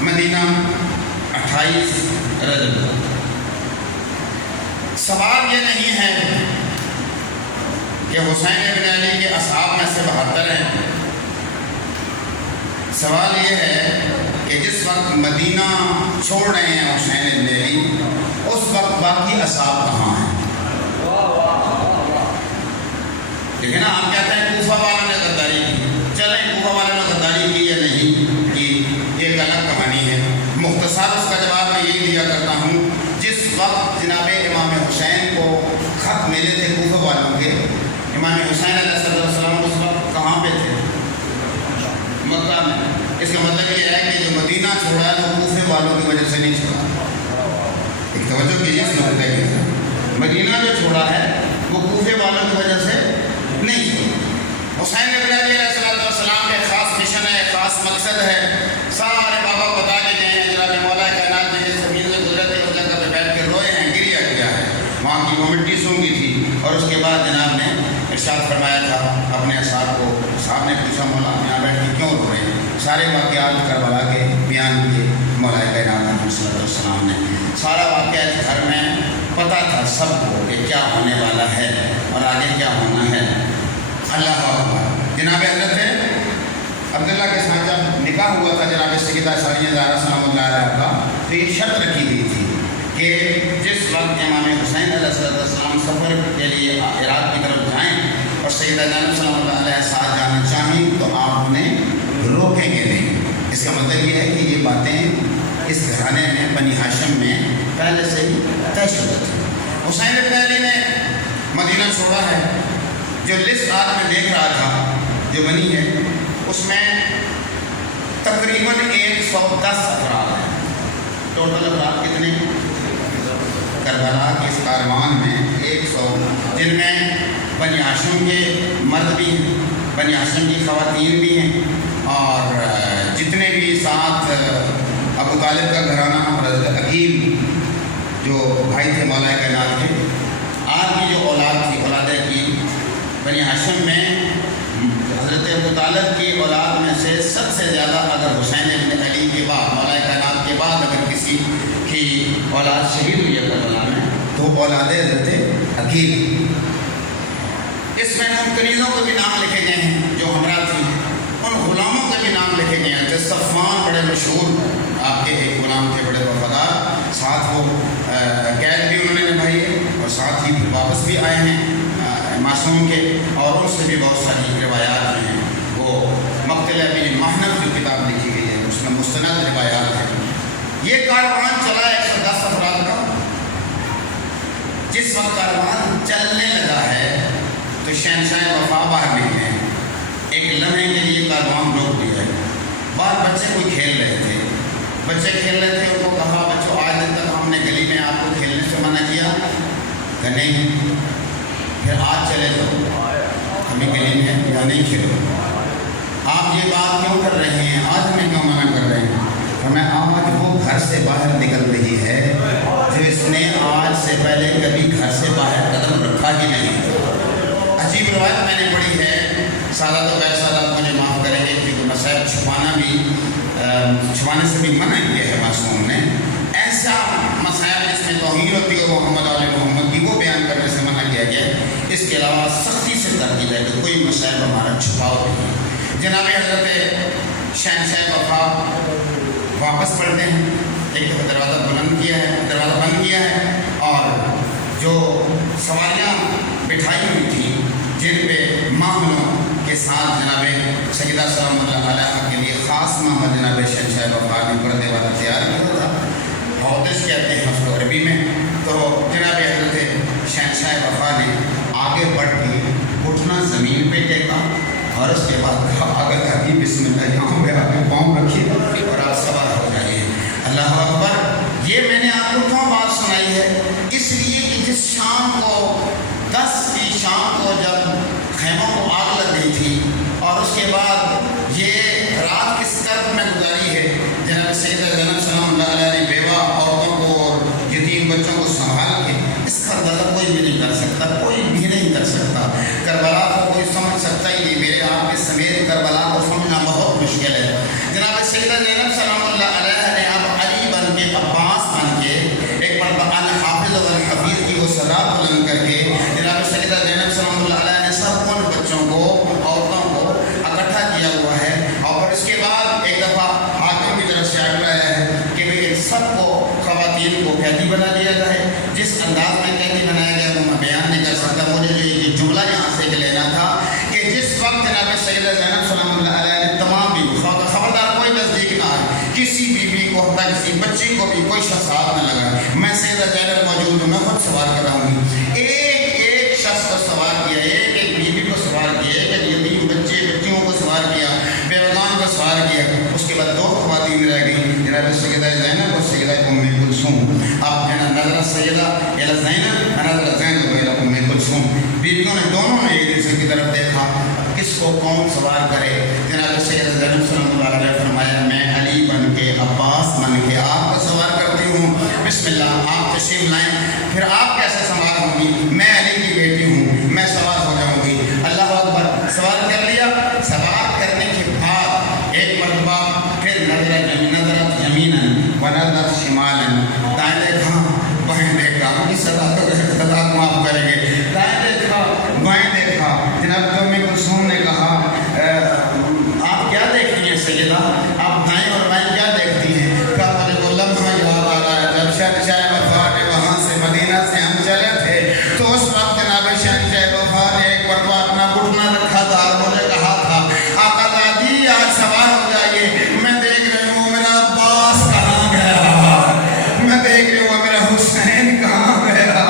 مدینہ 28 رجب۔ سوال یہ نہیں ہے کہ حسین ابن علی کے اصحاب میں سے 72 ہیں، سوال یہ ہے کہ جس وقت مدینہ چھوڑ رہے ہیں حسین ابن علی، اس وقت باقی اصحاب کہاں ہیں؟ دیکھیں نا، آپ کہتے ہیں کوفہ والوں نے غداری کی، چلیں کوفہ والوں نے غداری کی یا نہیں کی، ایک الگ کہانی ہے۔ مختصر اس کا جواب میں یہی دیا کرتا ہوں، جس وقت جناب امام حسین کو خط ملے تھے کوفہ والوں کے، امام حسین علیہ السلام اس وقت کہاں پہ تھے؟ مکہ میں۔ اس کا مطلب یہ ہے کہ جو مدینہ چھوڑا ہے وہ کوفے والوں کی وجہ سے نہیں چھوڑا۔ ایک توجہ کیجیے اس نقطے کی، مدینہ جو چھوڑا ہے وہ کوفے والوں کی وجہ سے نہیں چھوڑا۔ حسین ابن علی علیہ السلام کے خاص مشن ہے، خاص مقصد ہے، سارے بابا بتا کے گئے ہیں، جناب مولا کائنات نے جس زمین سے گزرے تھے اس جگہ پہ بیٹھ کے روئے ہیں، گریا کیا ہے، وہاں کی وہ مٹی سونگی تھی، اور اس کے بعد جناب نے ارشاد فرمایا تھا اپنے اصحاب کو، صاحب نے پوچھا مولا یہاں بیٹھ کے کیوں رو رہے ہیں؟ سارے واقعات کربلا کے بیان کیے مولا کائنات صلی اللہ علیہ وسلم نے۔ سارا واقعہ اس گھر میں پتہ تھا سب کو کہ کیا ہونے والا ہے اور آگے کیا ہونا ہے۔ اللہ اکبر۔ جناب حضرت عبداللہ کے ساتھ جب نکاح ہوا تھا جناب سیدہ ثانیہ زہرا سلام اللہ علیہ کا، تو یہ شرط رکھی گئی تھی کہ جس وقت امام حسین علیہ السلام سفر کے لیے عراق کی طرف جائیں اور سیدہ زینب سلام اللہ علیہ ساتھ جانا چاہیں تو آپ انہیں روکیں گے نہیں۔ اس کا مطلب یہ ہے کہ یہ باتیں اس گھرانے میں بنی ہاشم میں پہلے سے ہی طے شدہ تھی۔ حسین ابن علی نے مدینہ چھوڑا ہے، جو لسٹ آج میں دیکھ رہا تھا جو بنی ہے اس میں تقریباً 110 افراد ہیں۔ ٹوٹل افراد کتنے؟ کربلا کے اس کاروان میں 100، جن میں بنی ہاشم کے مرد بھی ہیں، بنی ہاشم کی خواتین بھی ہیں، اور جتنے بھی ساتھ ابو طالب کا گھرانہ حضرت عقیل جو بھائی تھے مولا کائنات کے، آپ کی جو اولاد تھی اولاد عقیل، بنی ہاشم میں حضرت ابو طالب کی اولاد میں سے سب سے زیادہ اگر حسین ابن علی کے بعد مولا کائنات کے بعد اگر کسی کی اولاد شہید ہوئی ہے کربلا میں تو اولاد حضرت عقیل۔ اس میں ان کنیزوں کے بھی نام لکھے گئے ہیں جو ہمراہ تھیں، ان غلاموں کے بھی نام لکھے گئے ہیں۔ جیسے صفوان بڑے مشہور آپ کے ایک غلام تھے بڑے وفادار، ساتھ وہ قید بھی انہوں نے نبھائی ہے اور ساتھ ہی واپس بھی آئے ہیں معصوم کے، اور ان سے بھی بہت ساری روایات ہیں۔ وہ مقتل ابی محنف جو کتاب لکھی گئی ہے اس میں مستند روایات ہیں۔ یہ کاروان چلا 110 افراد کا۔ جس وقت کاروان چلنے لگا ہے تو شہنشاہ وفا باہر نکلے ہیں، ایک لمحے کے لیے کاروان روک دیا ہے۔ باہر بچے کوئی کھیل رہے تھے، بچے کھیل رہے تھے، ان کو کہا بچوں آج دن تک ہم نے گلی میں آپ کو کھیلنے سے منع کیا کہ نہیں، پھر آج چلے جاؤ، ہمیں گلی میں یا نہیں کھیلو۔ آپ یہ بات کیوں کر رہے ہیں، آج ہمیں کیوں منع کر رہے ہیں؟ ہمیں آج وہ گھر سے باہر نکل رہی ہے جو اس نے آج سے پہلے کبھی گھر سے باہر قدم رکھا ہی نہیں۔ عجیب روایت میں نے پڑھی ہے، سادہ تو غیر سادہ مجھے معاف کریں گے کیونکہ مسائل چھپانے سے بھی منع کیا ہے معصوم نے۔ ایسا مسائل جس میں توہین ہوتی ہے محمد علی محمد کی وہ بیان کرنے سے منع کیا گیا ہے۔ اس کے علاوہ سختی سے تاکید ہے کہ کوئی مسائل ہمارا چھپاؤ نہیں۔ جناب حضرت شہنشاہ وفا واپس پڑھتے ہیں، ایک دفعہ دروازہ بند کیا ہے اور جو سواریاں بٹھائی ہوئی تھیں جن پہ معاملوں کے ساتھ جناب سیدہ سلام اللہ علیہ کے لیے خاص معاملہ جناب شہنشاہ وفا نے پردے والا تیار کیا تھا، حوضش کہتے ہیں اس کو عربی میں۔ تو جناب حضرت شہنشاہ وفا نے آگے بڑھ کے گھٹنا زمین پہ ٹیکا اور اس کے بعد کہا اگر ابھی بسم اللہ یہاں پہ آپ پاؤں رکھیے اور آپ سوار ہو جائیے۔ اللہ اکبر۔ یہ میں نے آپ کو کیوں بات سنائی ہے؟ اس لیے کہ جس شام کو 10 کی شام کو جب خیموں کو آگ لگ گئی تھی اور اس کے بعد یہ رات کس کرب میں گزاری ہے، جناب سیدہ زینب سلام اللہ علیہ نے بیوہ عورتوں کو اور یتیم بچوں کو سنبھال کے، اس کا اندازہ کوئی بھی نہیں کر سکتا، کوئی بھی نہیں کر سکتا۔ کربلا کو کوئی سمجھ سکتا ہی نہیں، میرے آپ کے سمیت کربلا کو سمجھنا بہت مشکل ہے۔ جناب سیدہ زینب سلام اللہ علیہ نے اب علی بن کے، عباس بن کے، ایک مرتبہ الحافظ والحفیظ کی وہ صدا بلند کر کے جناب سیدہ زینب سلام اللہ علیہ نے سب ان بچوں کو، عورتوں کو اکٹھا کیا ہوا ہے، اور اس کے بعد ایک دفعہ حاکم کی طرف سے آگے آیا ہے کہ ان سب کو، خواتین کو قیدی بنا دیا جائے۔ جس انداز میں قیدی بنایا گیا وہ میں بیان نہیں کر سکتا۔ مجھے جو یہ جملہ یہاں سے لینا تھا کہ جس وقت جناب سیدہ زینب سلام اللہ علیہ نے تمام بھی خبردار کوئی تصدیق نہ آئے، کسی بیوی کو، حتیٰ کسی بچی کو بھی کوئی شخص ہاتھ نہ لگا، میں سیدہ زینب موجود ہوں، میں خود سوار کراؤں گی۔ ایک شخص کو سوار کیا، ایک بیوی کو سوار کیا، ایک یتیم بچیوں کو سوار کیا، بیوگان کو سوار کیا۔ اس کے بعد 2 خواتین رہ گئی، جناب سیدہ زینب اور سیدہ ام کلثوم۔ اب نظر سیدہ الی زینب، نظر زینب الی ام کلثوم، بیویوں نے دونوں نے ایک دوسرے کی طرف دیکھا، کس کو کون سوار کرے۔ جناب سیدہ زینب صلی اللہ علیہ وسلم فرمایا میں علی بن کے، عباس بن کے آپ کو سوار کرتی ہوں، بسم اللہ، آپ تشریف لائیں۔ پھر آپ کیسے سوار ہوں گی؟ میں علی کی بیٹی ہوں، میں سوار ہو جاؤں گی۔ اللہ اکبر۔ سوار کر لیا۔ سوار کرنے کے بعد ایک مرتبہ پھر نظرت یمیناً و نظرت شمالاً، دائیں دیکھا بائیں دیکھا، اس صدا کو معاف کریں گے، دائیں دیکھا بائیں دیکھا۔ جناب ام کلثوم نے کہا آپ کیا دیکھتی ہیں سیدہ؟ آپ دائیں اور بائیں کیا دیکھتی ہیں؟ کہا مجھے وہ لمحہ یاد آ رہا ہے جب شہنشاہ وفا نے وہاں سے مدینہ سے ہم چلے تھے، تو اس وقت جناب شہنشاہ وفا نے ایک مرتبہ اپنا گھٹنا رکھا تھا اور مجھے کہا تھا آقا دادی آج سوار ہو جائیے، میں دیکھ رہی ہوں میرا عباس کہاں گیا، میں دیکھ رہی ہوں میرا حسین کہاں گیا،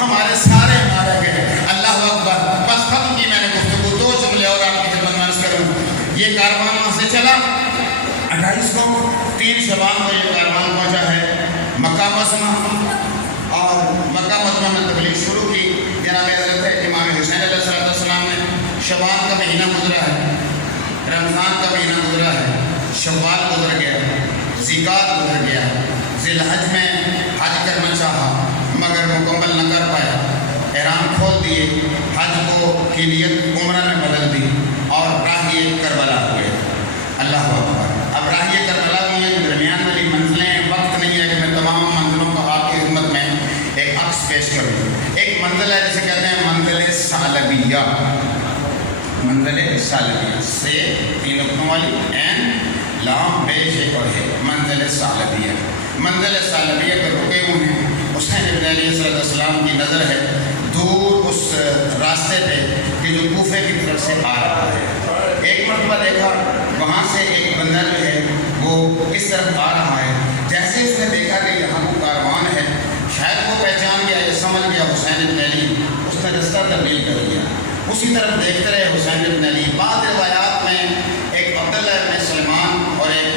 ہمارے سارے مارے گئے۔ اللہ اکبر۔ بس ختم کی میں نے گفتگو، 2 جملے اور آپ کی خدمت میں عرض کروں۔ یہ کاروان وہاں سے چلا، 28 کو 3 شعبان کو یہ کاروان پہنچا ہے مکہ معظمہ، اور مکہ معظمہ میں تبلیغ شروع کی۔ جناب حضرت امام حسین علیہ السلام نے، شعبان کا مہینہ گزرا ہے، رمضان کا مہینہ گزرا ہے، شوال گزر گیا، ذیقعد گزر گیا، ذی الحج میں حج کرنا چاہا مگر مکمل نہ کر پایا، احرام کھول دیے، حج کو کی نیت عمرہ میں بدل دی اور راہی کربلا ہو گئے۔ اللہ اکبر۔ اب راہی کربلا کی یہ درمیان والی منزلیں، وقت نہیں ہے کہ میں تمام منزلوں کو آپ کی خدمت میں ایک عکس پیش کروں۔ ایک منزل ہے جسے کہتے ہیں منزل ثعلبیہ، منزل ثعلبیہ، سے 3 نقطوں والی، این لام پیش ایک اور ہے، منزل ثعلبیہ۔ منزل ثعلبیہ پر رکے ہوئے ہیں، حسین ابن علی علیہ السلام کی نظر ہے دور اس راستے پہ کہ جو کوفے کی طرف سے آ رہا ہے۔ ایک مرتبہ دیکھا وہاں سے ایک بندہ جو ہے وہ اس طرف آ رہا ہے، جیسے اس نے دیکھا کہ یہاں وہ کاروان ہے، شاید وہ پہچان گیا یا سمجھ گیا حسین ابن علی، اس نے رستہ تبدیل کر دیا، اسی طرف دیکھتے رہے حسین ابن علی۔ بعض روایات میں ایک عبداللہ ابن سلمان اور ایک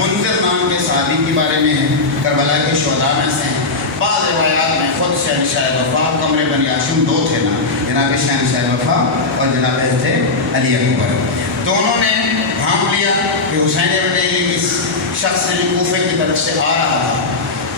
منذر نام کے صحابی کے بارے میں کربلا کے شہداء میں سے ہیں۔ بعض روایات میں خود شہنشاہ وفا، قمر بنی ہاشم 2 تھے نا، جناب شہنشاہ وفا اور جناب حضرت علی اکبر، دونوں نے بھانپ لیا کہ حسین ابن علی اس شخص سے جو کوفے کی طرف سے آ رہا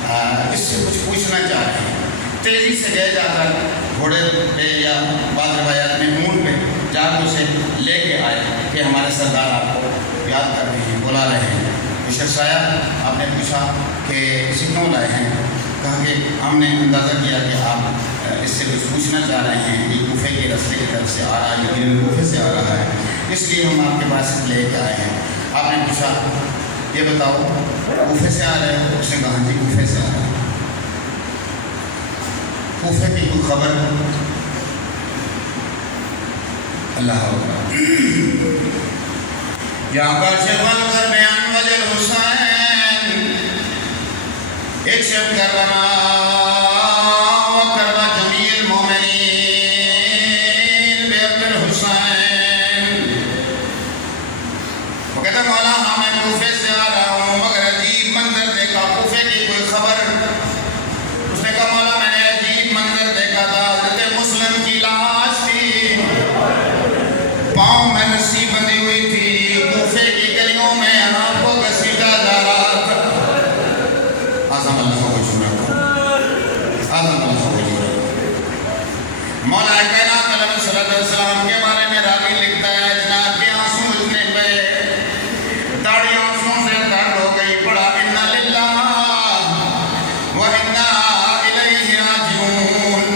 تھا اس سے کچھ پوچھنا چاہ رہے ہیں۔ تیزی سے گئے جا کر گھوڑے پہ یا بعض روایات میں اونٹ پہ جا کے اسے لے کے آئے کہ ہمارے سردار آپ کو یاد کر رہے ہیں، بلا رہے ہیں۔ وہ شخص آیا، آپ نے پوچھا کہ اسے کیوں لائے ہیں؟ کہا کہ ہم نے اندازہ کیا کہ آپ اس سے کچھ پوچھنا چاہ رہے ہیں، یہ کوفے کے راستے کی طرف سے آ رہا ہے، لیکن کوفے سے آ رہا ہے، اس لیے ہم آپ کے پاس لے کے آئے ہیں۔ آپ نے پوچھا یہ بتاؤ کوفے سے آ رہے ہو؟ اس نے کہا جی کوفے سے آ رہے ہیں۔ کوفے کی کوئی خبر؟ اللہ اکبر۔ یہاں پر شیخ بیان وجل حسین ایک شب کربلا و کربا جمیل مومنین بے عبد الحسین مولا کائنات علیہ السلام کے بارے میں راوی لکھتا ہے جناب کے آنسو اتنے پہ داڑھی آنسوں سے تر ہو گئی پڑا انا للہ و انا الیہ راجعون.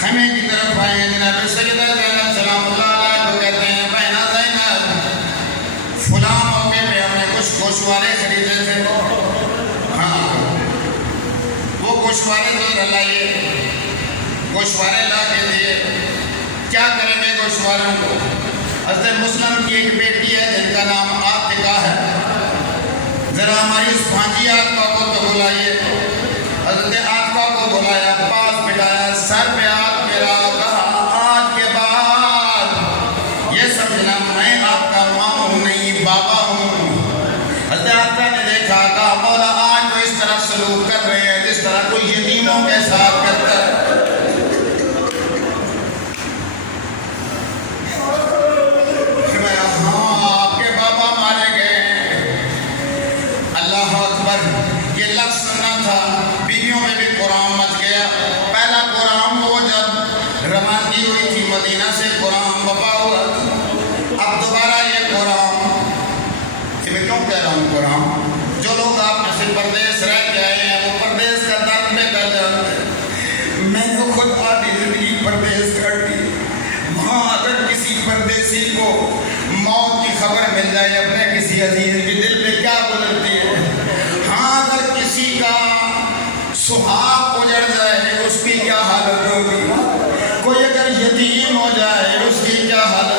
خیمے کی طرف آئے جناب سیدہ زینب سلام اللہ علیہ کو کہتے ہیں بہنہ زینب فلاں موقع پہ ہم نے کچھ گوشوارے خریدے تھے. ہاں وہ گوشوارے تو لائیے گوشوارے لا کے دیے. کیا کریں گے گوشواروں کو؟ حضرت مسلم کی ایک بیٹی ہے جن کا نام عاتقہ ہے. ذرا ہماری اس بھانجی عاتقہ کو تو بلائیے. حضرت عاتقہ کو بلایا پاس بٹھایا سر پہ ہاتھ میرا کہا آج کے بعد یہ سمجھنا میں آپ کا ماں ہوں نہیں بابا ہوں. حضرت عاتقہ نے دیکھا کہا مولا آج وہ اس طرح سلوک کر رہے ہیں جس طرح کوئی یتیموں کے ساتھ کرتا ہے. یہ لفظ سننا تھا. بیویوں میں بھی قرآن مچ گیا. پہلا قرآن وہ جب روانگی ہوئی تھی مدینہ سے قرآن بپا ہوا. اب دوبارہ یہ قرآن کہ میں کیوں کہہ رہا ہوں قرآن جو لوگ آپ میں سے پردیس رہ کے آئے ہیں وہ پردیس کا درد میں کر جاتے ہیں. میں نے خود آدھی زندگی پردیس کاٹی. وہاں اگر کسی پردیسی کو موت کی خبر مل جائے اپنے کسی عزیز کے دل پہ کیا گزرتی ہے. ہاں اگر کسی کا سہاگ اجڑ جائے اس کی کیا حالت ہوگی. کوئی اگر یتیم ہو جائے اس کی کیا حالت